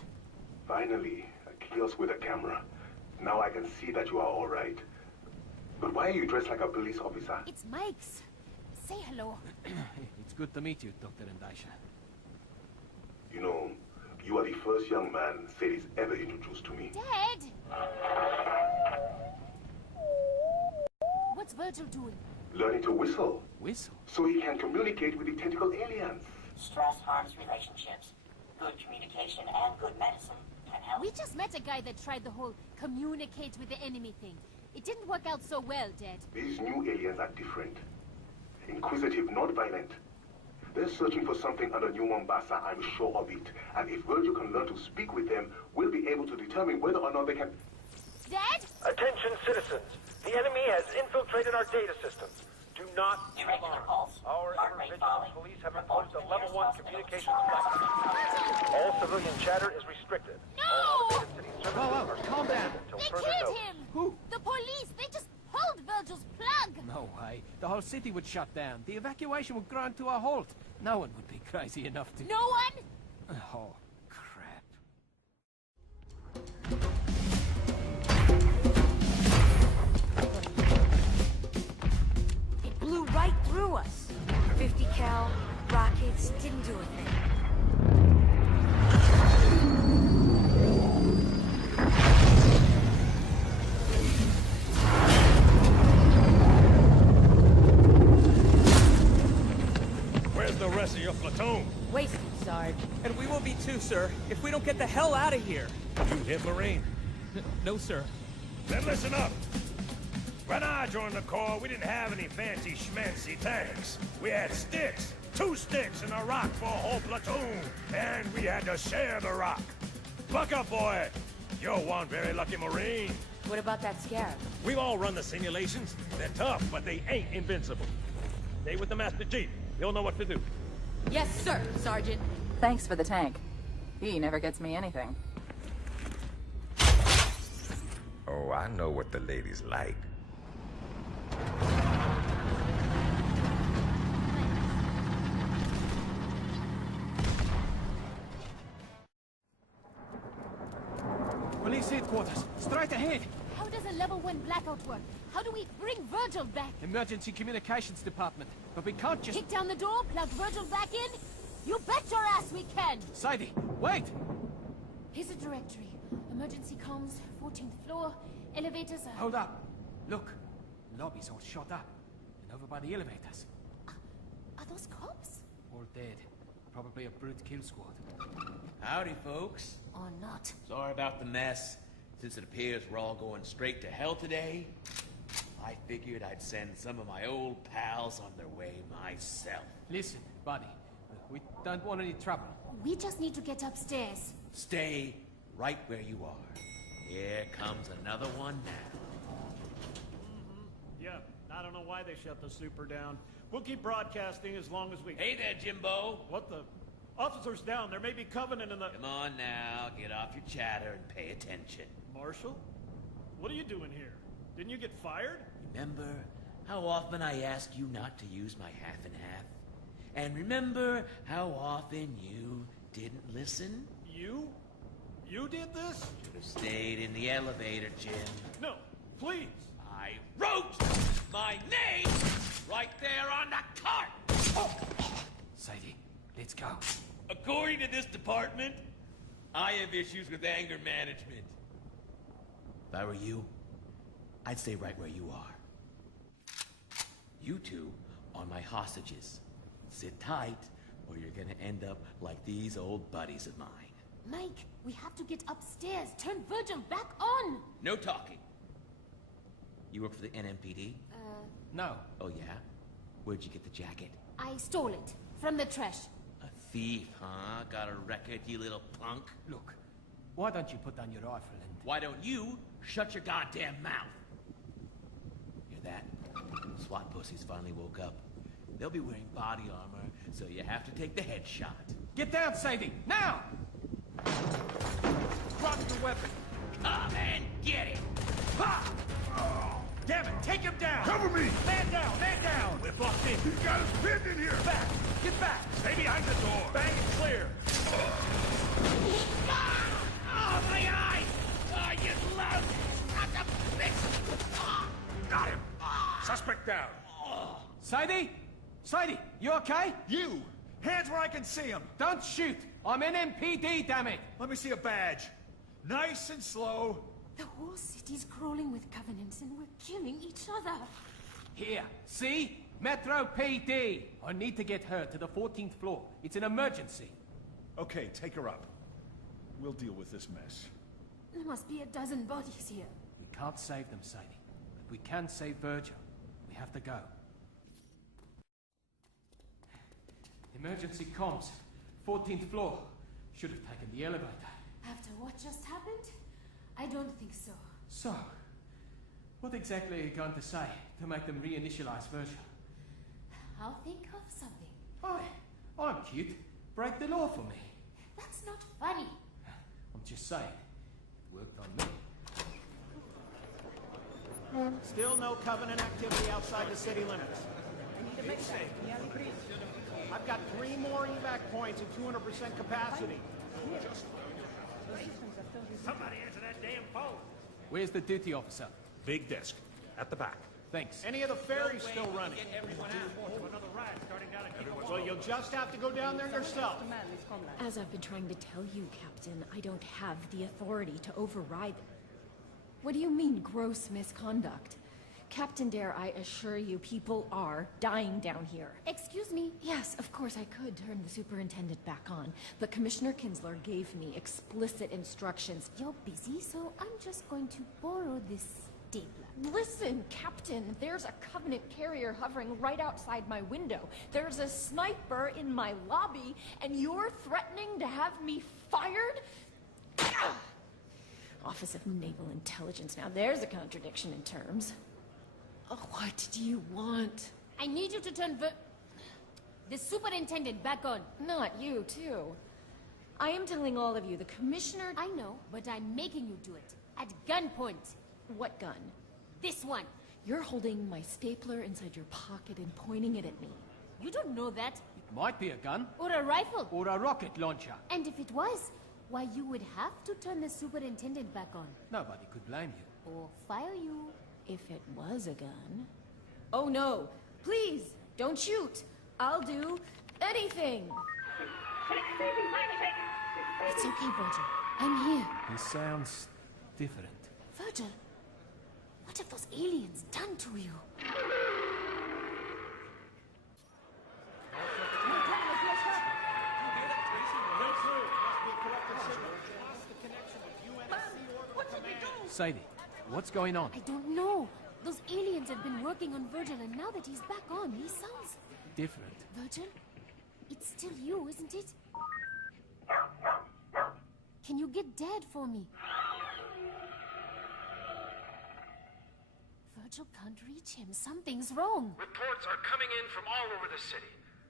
Finally, a kiosk with a camera. Now I can see that you are all right. But why are you dressed like a police officer? It's Mike's. Say hello. It's good to meet you, Dr. Ndasha. You know, you are the first young man Sadie's ever introduced to me. Dad! What's Virgil doing? Learning to whistle. Whistle? So he can communicate with the tentacle aliens. Stress harms relationships. Good communication and good medicine can help. We just met a guy that tried the whole communicate with the enemy thing. It didn't work out so well, Dad. These new aliens are different. Inquisitive, not violent. They're searching for something under New Mombasa, I'm sure of it. And if Virgil can learn to speak with them, we'll be able to determine whether or not they can... Dad? Attention, citizens. The enemy has infiltrated our data systems. Do not Irregular pulse. Our Heart rate Virgil falling. police have Report imposed a to level nearest 1 hospital. communications blackout. All civilian chatter is restricted. No! Whoa, calm down. They killed him! Who? The police! They just pulled Virgil's plug! No way. The whole city would shut down. The evacuation would grind to a halt. No one would be crazy enough to... No one? Oh, crap. flew right through us. 50 cal rockets didn't do a thing. Where's the rest of your platoon? Wasted, Sarge. And we will be too, sir, if we don't get the hell out of here. You hit Marine? No, sir. Then listen up. When I joined the Corps, we didn't have any fancy schmancy tanks. We had sticks. 2 sticks and a rock for a whole platoon. And we had to share the rock. Buck up, boy. You're one very lucky Marine. What about that scarab? We've all run the simulations. They're tough, but they ain't invincible. Stay with the Master Chief. He'll know what to do. Yes, sir, Sergeant. Thanks for the tank. He never gets me anything. Oh, I know what the ladies like. Police headquarters, straight ahead. How does a level 1 blackout work? How do we bring Virgil back? Emergency communications department. But we can't just... Kick down the door, plug Virgil back in? You bet your ass we can! Sadie, wait! Here's a directory. Emergency comms, 14th floor, elevators are... Hold up. Look, lobby's all shot up. And over by the elevators. Are those cops? All dead. Probably a brute kill squad. Howdy, folks. Or not. Sorry about the mess. Since it appears we're all going straight to hell today, I figured I'd send some of my old pals on their way myself. Listen, buddy. We don't want any trouble. We just need to get upstairs. Stay right where you are. Here comes another one now. Yeah, I don't know why they shut the super down. We'll keep broadcasting as long as we... Hey there, Jimbo. What the... Officers down, there may be Covenant in the... Come on now, get off your chatter and pay attention. Marshal? What are you doing here? Didn't you get fired? Remember how often I ask you not to use my half and half? And remember how often you didn't listen? You? You did this? Should have stayed in the elevator, Jim. No, please. I wrote my name right there on the cart! Oh. Sadie, let's go. According to this department, I have issues with anger management. If I were you, I'd stay right where you are. You two are my hostages. Sit tight, or you're gonna end up like these old buddies of mine. Mike, we have to get upstairs. Turn Virgil back on. No talking. You work for the NMPD? No. Oh yeah? Where'd you get the jacket? I stole it. From the trash. A thief, huh? Got a record, you little punk? Look, why don't you put down your rifle and... Why don't you shut your goddamn mouth? Hear that? SWAT pussies finally woke up. They'll be wearing body armor, so you have to take the headshot. Get down, Sadie! Now! Drop the weapon. Come and get it! Ha! Oh, damn it, take him down! Cover me! Man down, man down! We're blocked in. He's got us pinned in here. Back! Get back! Stay behind the door. Bang it clear! Oh, my eyes! Oh, you lousy son of a bitch! Oh, got him! Suspect down. Sadie? Sadie, you okay? You! Hands where I can see them! Don't shoot! I'm NMPD, damn it! Let me see a badge. Nice and slow. The whole city's crawling with Covenants and we're killing each other. Here, see? Metro PD! I need to get her to the 14th floor. It's an emergency. Okay, take her up. We'll deal with this mess. There must be a dozen bodies here. We can't save them, Sadie. But we can save Virgil. We have to go. Emergency comms. 14th floor. Should have taken the elevator. After what just happened? I don't think so. So, what exactly are you going to say to make them reinitialize Virgil? I'll think of something. Hi, I'm cute. Break the law for me. That's not funny. I'm just saying. It worked on me. Still no Covenant activity outside the city limits. I've got 3 more evac points at 200% capacity. Somebody answer that damn phone. Where's the duty officer? Big desk. At the back. Thanks. Any of the ferries still running? Another ride starting down at Well, you'll just have to go down there yourself. As I've been trying to tell you, Captain, I don't have the authority to override. What do you mean, gross misconduct? Captain Dare, I assure you, people are dying down here. Excuse me? Yes, of course I could turn the superintendent back on, but Commissioner Kinsler gave me explicit instructions. You're busy, so I'm just going to borrow this stapler. Listen, Captain, there's a Covenant carrier hovering right outside my window. There's a sniper in my lobby, and you're threatening to have me fired? Gah! Office of Naval Intelligence. Now there's a contradiction in terms. Oh, what do you want? I need you to turn the superintendent back on. Not you, too. I am telling all of you, the commissioner... I know, but I'm making you do it. At gunpoint. What gun? This one. You're holding my stapler inside your pocket and pointing it at me. You don't know that. It might be a gun. Or a rifle. Or a rocket launcher. And if it was, why you would have to turn the superintendent back on. Nobody could blame you. Or fire you. If it was a gun... Oh no! Please! Don't shoot! I'll do anything! It's okay, Virgil. I'm here. He sounds different. Virgil, what have those aliens done to you? Sadie, what's going on? I don't know. Those aliens have been working on Virgil, and now that he's back on, he sounds... different. Virgil? It's still you, isn't it? Can you get Dad for me? Virgil can't reach him. Something's wrong. Reports are coming in from all over the city.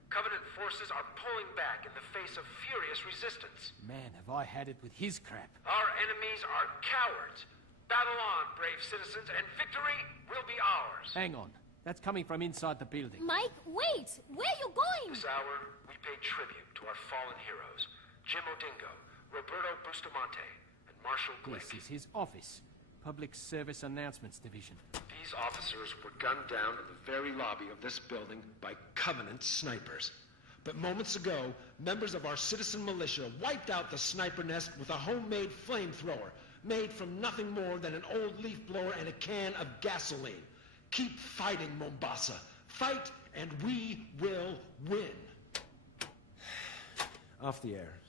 Covenant forces are pulling back in the face of furious resistance. Man, have I had it with his crap. Our enemies are cowards. Battle on, brave citizens, and victory will be ours. Hang on. That's coming from inside the building. Mike, wait! Where are you going? This hour, we pay tribute to our fallen heroes. Jim Odingo, Roberto Bustamante, and Marshall Glick. This is his office. Public Service Announcements Division. These officers were gunned down in the very lobby of this building by Covenant snipers. But moments ago, members of our citizen militia wiped out the sniper nest with a homemade flamethrower, made from nothing more than an old leaf blower and a can of gasoline. Keep fighting, Mombasa. Fight, and we will win. Off the air.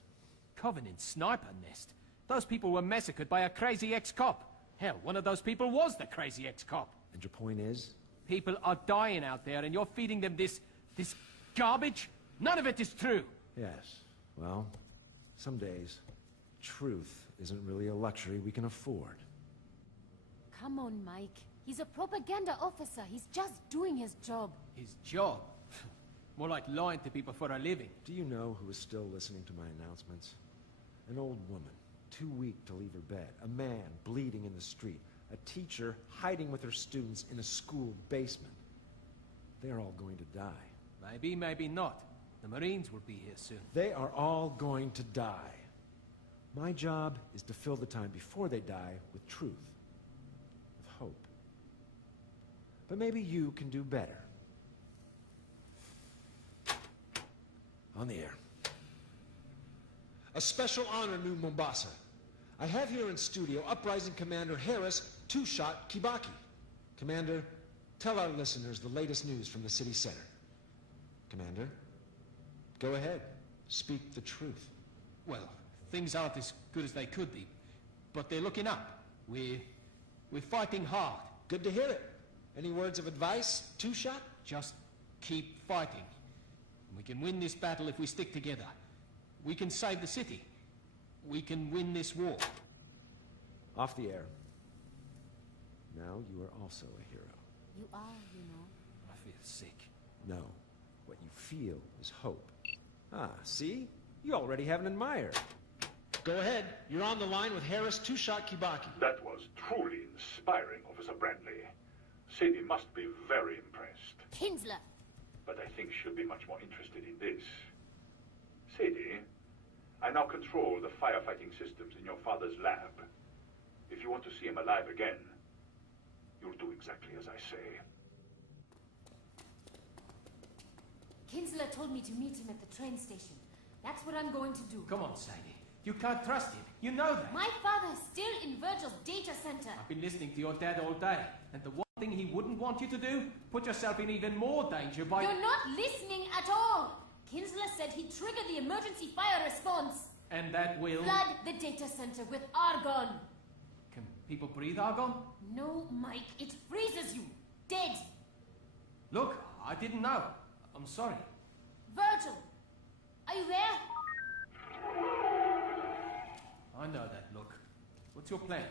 Covenant sniper nest? Those people were massacred by a crazy ex-cop. Hell, one of those people was the crazy ex-cop. And your point is? People are dying out there, and you're feeding them this garbage? None of it is true. Yes. Well, some days, truth isn't really a luxury we can afford. Come on, Mike. He's a propaganda officer. He's just doing his job. His job? More like lying to people for a living. Do you know who is still listening to my announcements? An old woman, too weak to leave her bed. A man bleeding in the street. A teacher hiding with her students in a school basement. They're all going to die. Maybe, maybe not. The Marines will be here soon. They are all going to die. My job is to fill the time before they die with truth. With hope. But maybe you can do better. On the air. A special honor, New Mombasa. I have here in studio Uprising Commander Harris Two-Shot Kibaki. Commander, tell our listeners the latest news from the city center. Commander, go ahead. Speak the truth. Well, things aren't as good as they could be, but they're looking up. We're fighting hard. Good to hear it. Any words of advice, Two-Shot? Just keep fighting. We can win this battle if we stick together. We can save the city. We can win this war. Off the air. Now you are also a hero. You are, you know. I feel sick. No. What you feel is hope. Ah, see? You already have an admirer. Go ahead. You're on the line with Harris Two-Shot Kibaki. That was truly inspiring, Officer Brandley. Sadie must be very impressed. Kinsler! But I think she'll be much more interested in this. Sadie, I now control the firefighting systems in your father's lab. If you want to see him alive again, you'll do exactly as I say. Kinsler told me to meet him at the train station. That's what I'm going to do. Come on, Sadie. You can't trust him. You know that. My father's still in Virgil's data center. I've been listening to your dad all day. And the one thing he wouldn't want you to do? Put yourself in even more danger by... You're not listening at all! Kinsler said he'd trigger the emergency fire response. And that will... Flood the data center with argon. Can people breathe argon? No, Mike. It freezes you. Dead. Look, I didn't know. I'm sorry. Virgil, are you there? I know that look. What's your plan?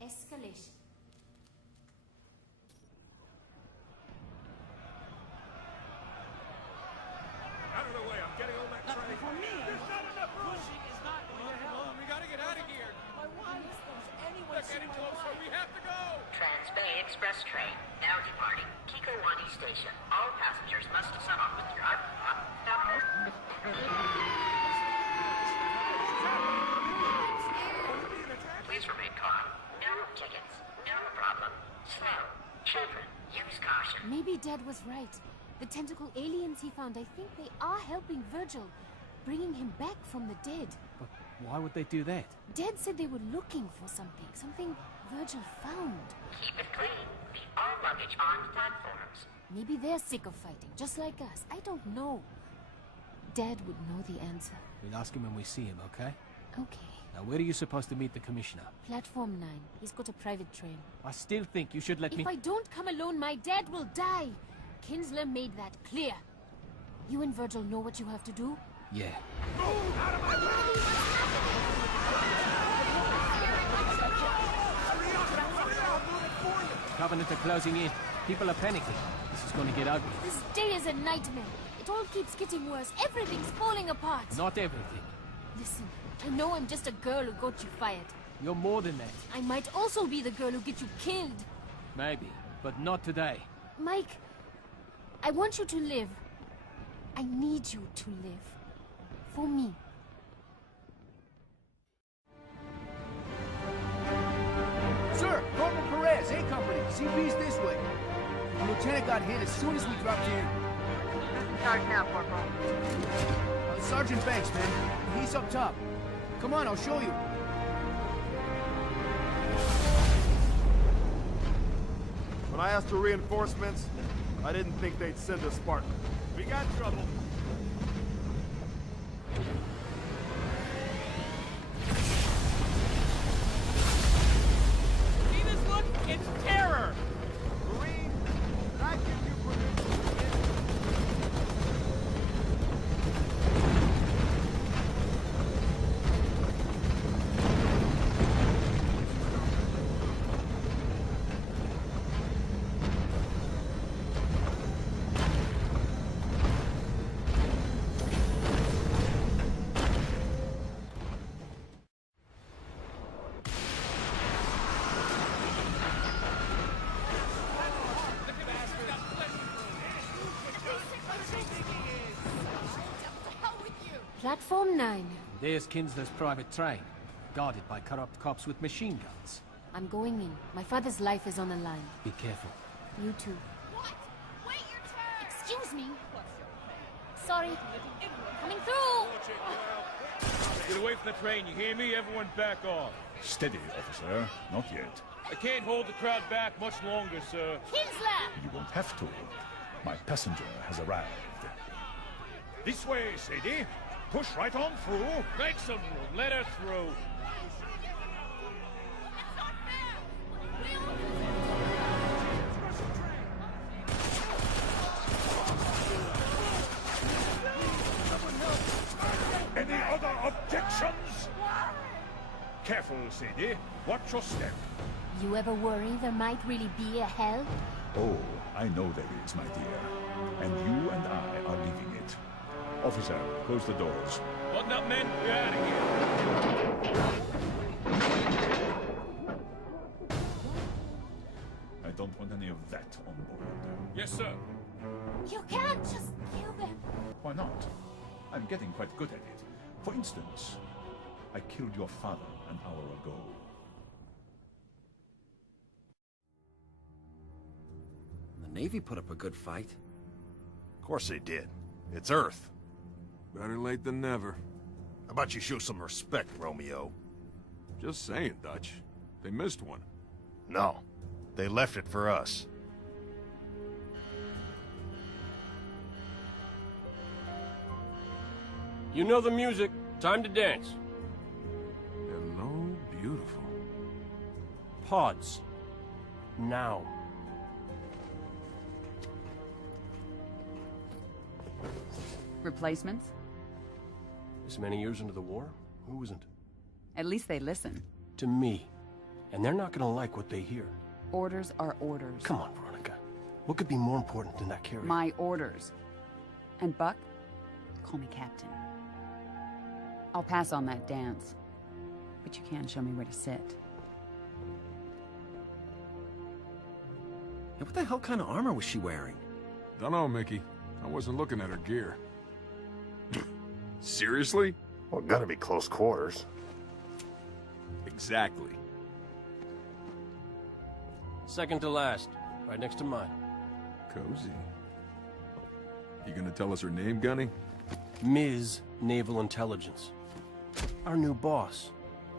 Escalation. Out of the way, I'm getting on that train. For me, There's not enough room. pushing is not going to help. We gotta get out of here. My wife, anyone They're getting closer. We have to go. Trans-Bay Express train, now departing Kiko Wadi Station. All passengers must sign off with your Please remain calm. No tickets. No problem. Slow. Children, use caution. Maybe Dad was right. The tentacle aliens he found, I think they are helping Virgil, bringing him back from the dead. But why would they do that? Dad said they were looking for something Virgil found. Keep it clean. Keep all luggage on platforms. Maybe they're sick of fighting, just like us. I don't know. Dad would know the answer. We'll ask him when we see him, okay? Okay. Now, where are you supposed to meet the commissioner? Platform 9. He's got a private train. I still think you should let me... If I don't come alone, my dad will die. Kinsler made that clear. You and Virgil know what you have to do? Yeah. Move out of my way! Covenant are closing in. People are panicking. This is going to get ugly. This day is a nightmare. It all keeps getting worse. Everything's falling apart. Not everything. Listen, I know I'm just a girl who got you fired. You're more than that. I might also be the girl who get you killed. Maybe, but not today. Mike, I want you to live. I need you to live. For me. Sir, Corporal Perez, A Company. CP's this way. The lieutenant got hit as soon as we dropped in. Start now, Corporal. Sergeant Banks, man. He's up top. Come on, I'll show you. When I asked for reinforcements, I didn't think they'd send a Spartan. We got trouble. See this look? It's terror! Marine, did I give you permission to get in? Platform 9. There's Kinsler's private train, guarded by corrupt cops with machine guns. I'm going in. My father's life is on the line. Be careful. You too. What? Wait your turn! Excuse me. Sorry. Coming through! Get away from the train, you hear me? Everyone back off. Steady, officer. Not yet. I can't hold the crowd back much longer, sir. Kinsler! You won't have to. My passenger has arrived. This way, Sadie. Push right on through. Make some room. Let her through. Any other objections? Careful, Sadie. Watch your step. You ever worry there might really be a hell? Oh, I know there is, my dear. And you and I are leaving it. Officer, close the doors. Button up, men. We're out of here. I don't want any of that on board. Yes, sir. You can't just kill them. Why not? I'm getting quite good at it. For instance, I killed your father an hour ago. The Navy put up a good fight. course they did. It's Earth. Better late than never. How about you show some respect, Romeo? Just saying, Dutch. They missed one. No. They left it for us. You know the music. Time to dance. Hello, beautiful. Pods. Now. Replacements? This many years into the war? Who isn't? At least they listen. To me. And they're not gonna like what they hear. Orders are orders. Come on, Veronica. What could be more important than that carrier? My orders. And Buck, call me Captain. I'll pass on that dance. But you can show me where to sit. Hey, what the hell kind of armor was she wearing? Dunno, Mickey. I wasn't looking at her gear. Seriously? Well, gotta be close quarters. Exactly. Second to last. Right next to mine. Cozy. You gonna tell us her name, Gunny? Ms. Naval Intelligence. Our new boss.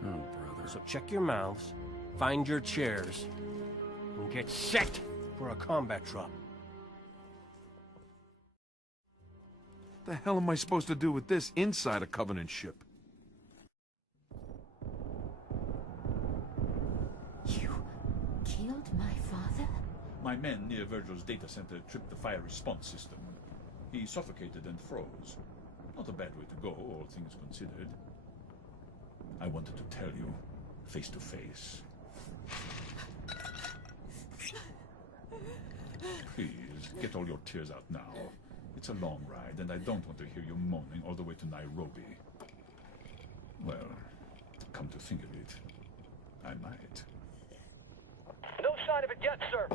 Oh, brother. So check your mouths, find your chairs, and get set for a combat drop. What the hell am I supposed to do with this inside a Covenant ship? You killed my father? My men near Virgil's data center tripped the fire response system. He suffocated and froze. Not a bad way to go, all things considered. I wanted to tell you, face to face. Please, get all your tears out now. It's a long ride, and I don't want to hear you moaning all the way to Nairobi. Well, come to think of it, I might. No sign of it yet, sir.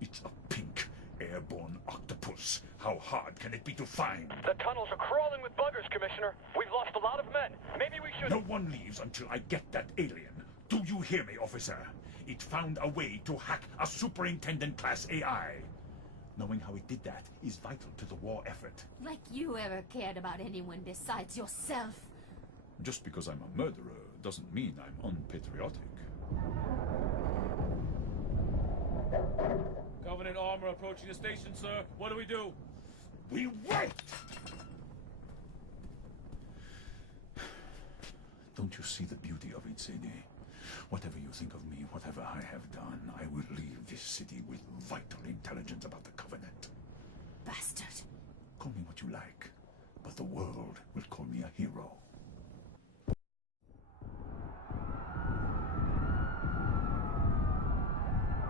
It's a pink, airborne octopus. How hard can it be to find? The tunnels are crawling with buggers, Commissioner. We've lost a lot of men. Maybe we should... No one leaves until I get that alien. Do you hear me, officer? It found a way to hack a superintendent-class AI. Knowing how it did that is vital to the war effort. Like you ever cared about anyone besides yourself. Just because I'm a murderer doesn't mean I'm unpatriotic. Covenant armor approaching the station, sir. What do we do? We wait! Don't you see the beauty of it, Sadie? Whatever you think of me, whatever I have done, I will leave this city with vital intelligence about the Covenant. Bastard. Call me what you like, but the world will call me a hero.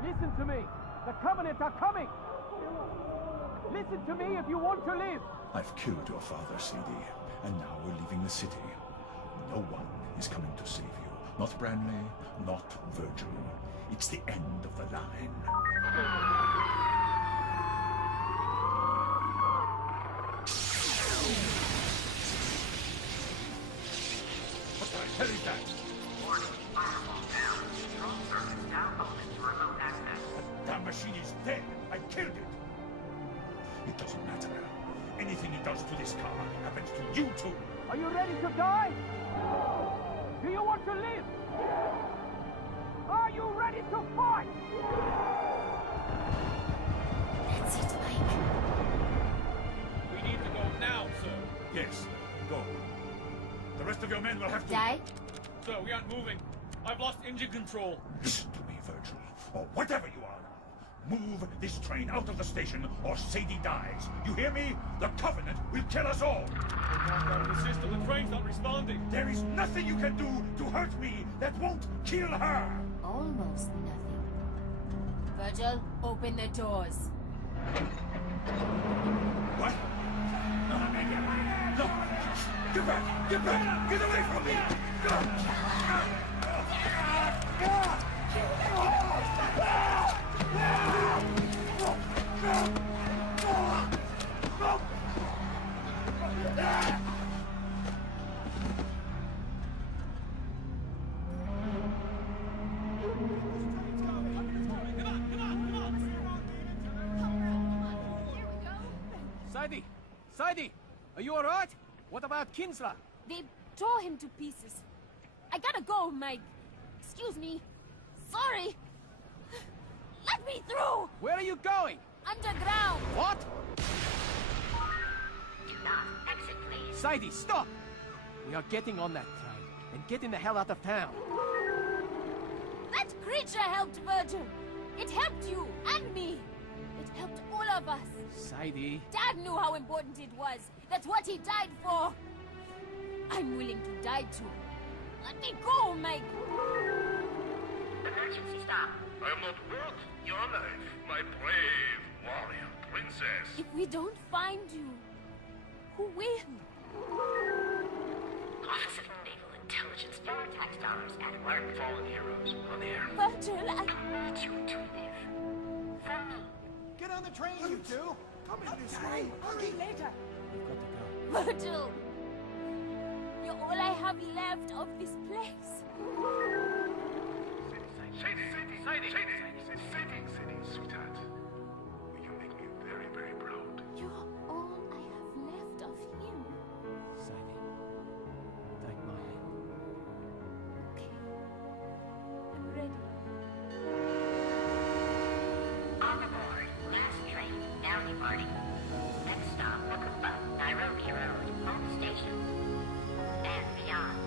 Listen to me. The Covenant are coming. Listen to me if you want to live. I've killed your father, Sadie, and now we're leaving the city. No one is coming to save you. Not Branley, not Virgil. It's the end of the line. What the hell is that? Warning, firewall down. Control circuit now open to remote access. That machine is dead. I killed it. It doesn't matter. Anything it does to this car happens to you too. Are you ready to die? Do you want to live? Are you ready to fight? That's it, Mike. We need to go now, sir. Yes, go. The rest of your men will have to... Die? Sir, we aren't moving. I've lost engine control. Listen to me, Virgil, or whatever you are. Move this train out of the station, or Sadie dies. You hear me? The Covenant will kill us all. The system, the train's not responding. There is nothing you can do to hurt me that won't kill her. Almost nothing. Virgil, open the doors. What? No! Get back! Get back! Get away from me! Sadie, Sadie, are you alright? What about Kinsler? They tore him to pieces. I gotta go, Mike. Excuse me. Sorry. Let me through! Where are you going? Underground! What? Do not exit, please. Sadie, stop! We are getting on that train and getting the hell out of town. That creature helped Virgil. It helped you and me. It helped all of us. Sadie. Dad knew how important it was. That's what he died for. I'm willing to die too. Let me go, Mike. Emergency stop. I am not worth your life, my brave warrior princess. If we don't find you, who will? Office of Naval Intelligence. Your tax dollars at work. Fallen heroes on the air. Virgil, I need you to live. For me. Get on the train, you two! Coming this way! Hurry later! Virgil! You're all I have left of this place. Sadie, sweetheart. You make me very, very proud. You're all I have left of him. Sadie, take my hand. Okay. I'm ready. On the board. Last train. Down departing. Next stop, Mombasa, Nairobi Road, home station. And beyond.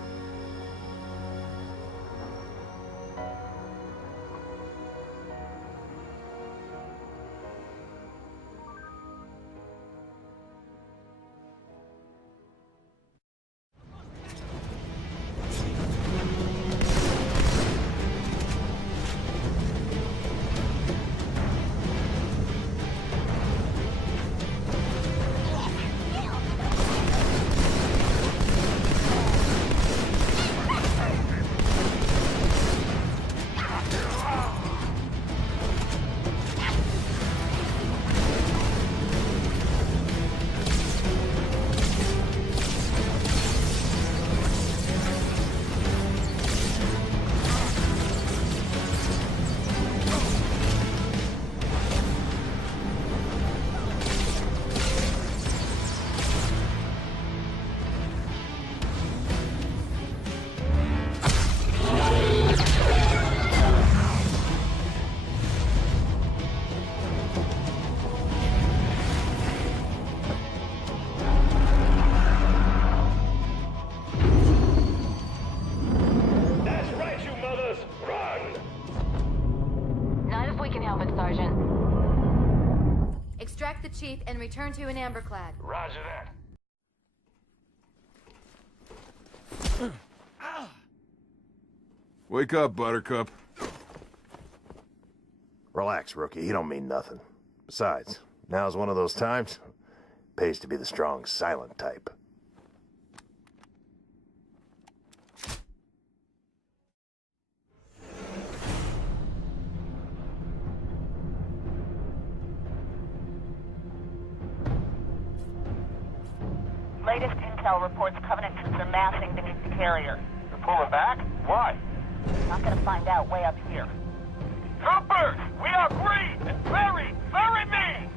Extract the chief and return to an amberclad. Roger that. Wake up, Buttercup. Relax, rookie. He don't mean nothing. Besides, now's one of those times. Pays to be the strong, silent type. Latest intel reports Covenant troops are massing beneath the carrier. They're pulling back? Why? Not gonna find out way up here. Troopers! We are green and very, very mean!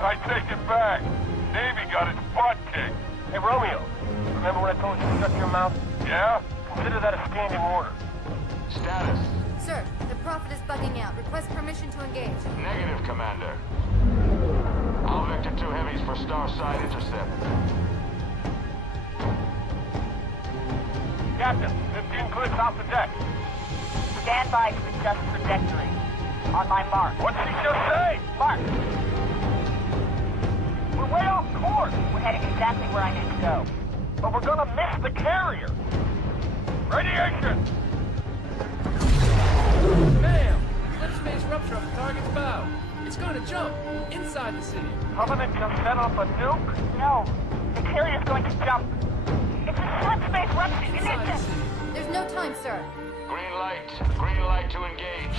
I take it back. Navy got its butt kicked. Hey, Romeo. Remember when I told you to shut your mouth? Yeah? Consider that a standing order. Status. Sir, the Prophet is bugging out. Request permission to engage. Negative, Commander. All Vector 2 heavies for Starside intercept. Captain, 15 clicks off the deck. Stand by to adjust trajectory. On my mark. What'd she just say? Mark. We're way off course. We're heading exactly where I need to go. But we're gonna miss the carrier. Radiation! Bam! Lift space rupture of the target's bow. It's going to jump inside the city. Covenant just set off a nuke? No. The carrier's going to jump. It's a slip space rupture. You need this. There's no time, sir. Green light. Green light to engage.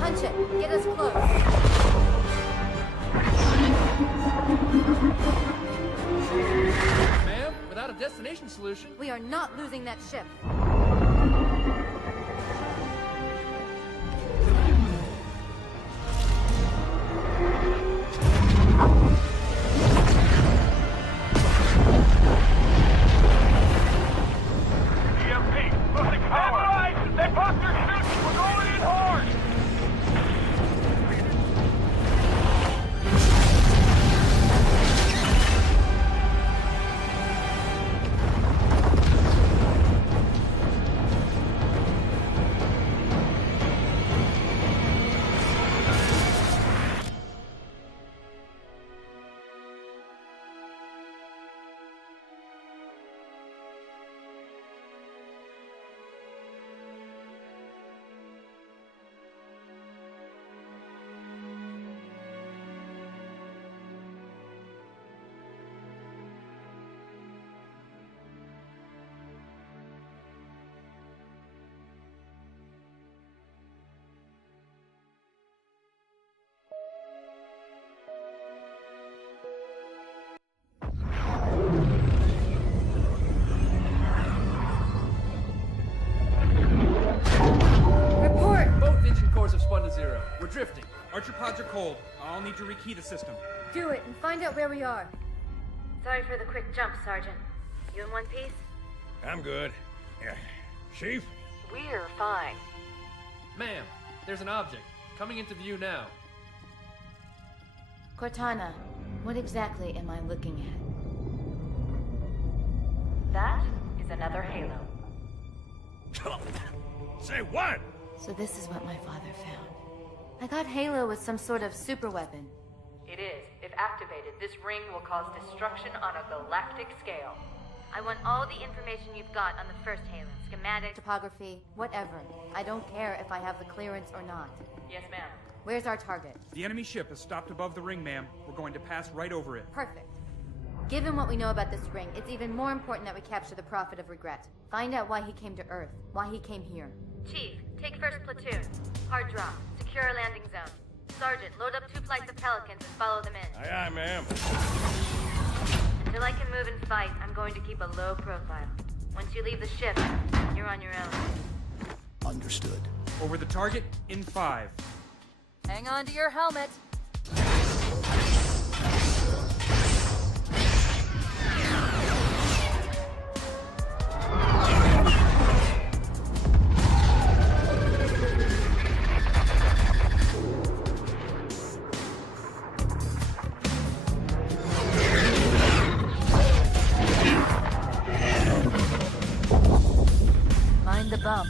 Punch it. Get us close. Ma'am, without a destination solution... We are not losing that ship. We're drifting. Archer pods are cold. I'll need to rekey the system. Do it and find out where we are. Sorry for the quick jump, Sergeant. You in one piece? I'm good. Chief? We're fine. Ma'am, there's an object coming into view now. Cortana, what exactly am I looking at? That is another Halo. Say what? So this is what my father found. I thought Halo was some sort of super weapon. It is. If activated, this ring will cause destruction on a galactic scale. I want all the information you've got on the first Halo. Schematic, topography, whatever. I don't care if I have the clearance or not. Yes, ma'am. Where's our target? The enemy ship has stopped above the ring, ma'am. We're going to pass right over it. Perfect. Given what we know about this ring, it's even more important that we capture the Prophet of Regret. Find out why he came to Earth, why he came here. Chief, take first platoon. Hard drop. Secure a landing zone. Sergeant, load up 2 flights of Pelicans and follow them in. Aye, aye, ma'am. Until I can move and fight, I'm going to keep a low profile. Once you leave the ship, you're on your own. Understood. Over the target in 5. Hang on to your helmet. Mind the bump.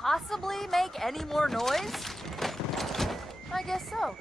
Possibly make any more noise? I guess so.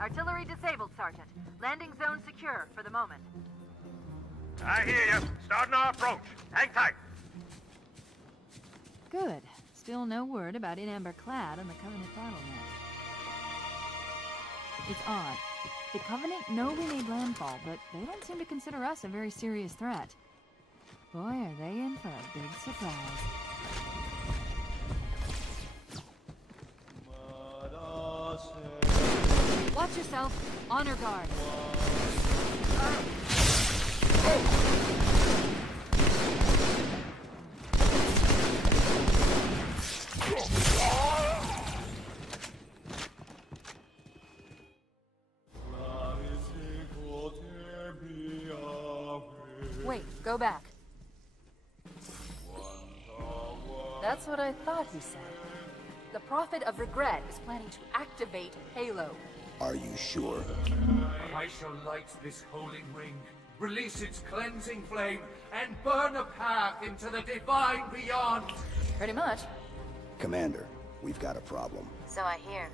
Artillery disabled, Sergeant. Landing zone secure for the moment. I hear you. Starting our approach. Hang tight. Good. Still no word about In Amber Clad on the Covenant battle net. It's odd. The Covenant know we made landfall, but they don't seem to consider us a very serious threat. Boy, are they in for a big surprise. Watch yourself. Honor guard. Wait, go back. That's what I thought he said. The Prophet of Regret is planning to activate Halo. Are you sure? I shall light this holy ring, release its cleansing flame, and burn a path into the divine beyond. Pretty much. Commander, we've got a problem. So I hear.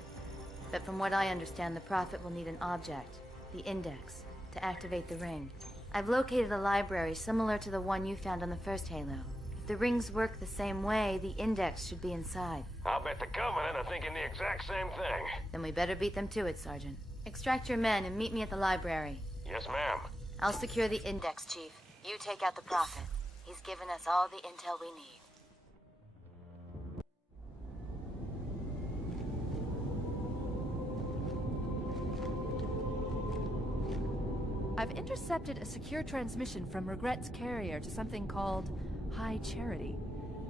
But from what I understand, the Prophet will need an object, the Index, to activate the ring. I've located a library similar to the one you found on the first Halo. If the rings work the same way, the Index should be inside. I'll bet the Covenant are thinking the exact same thing. Then we better beat them to it, Sergeant. Extract your men and meet me at the library. Yes, ma'am. I'll secure the Index, Chief. You take out the Prophet. He's given us all the intel we need. I've intercepted a secure transmission from Regret's carrier to something called High Charity.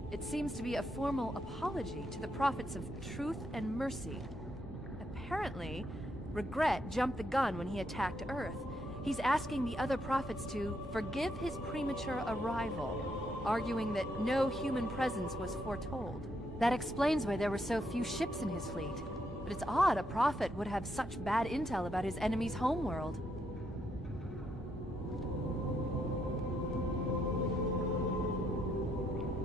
It seems to be a formal apology to the prophets of truth and mercy. Apparently, Regret jumped the gun when he attacked Earth. He's asking the other prophets to forgive his premature arrival, arguing that no human presence was foretold. That explains why there were so few ships in his fleet. But it's odd a prophet would have such bad intel about his enemy's homeworld.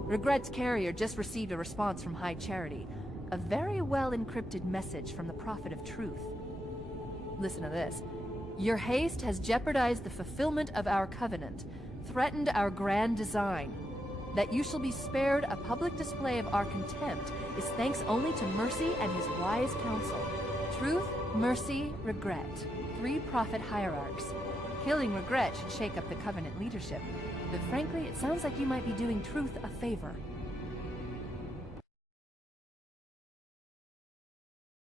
Regret's carrier just received a response from High Charity. A very well-encrypted message from the Prophet of Truth. Listen to this. Your haste has jeopardized the fulfillment of our covenant, threatened our grand design. That you shall be spared a public display of our contempt is thanks only to Mercy and his wise counsel. Truth, Mercy, Regret. 3 prophet hierarchs. Killing Regret should shake up the covenant leadership. But frankly, it sounds like you might be doing Truth a favor.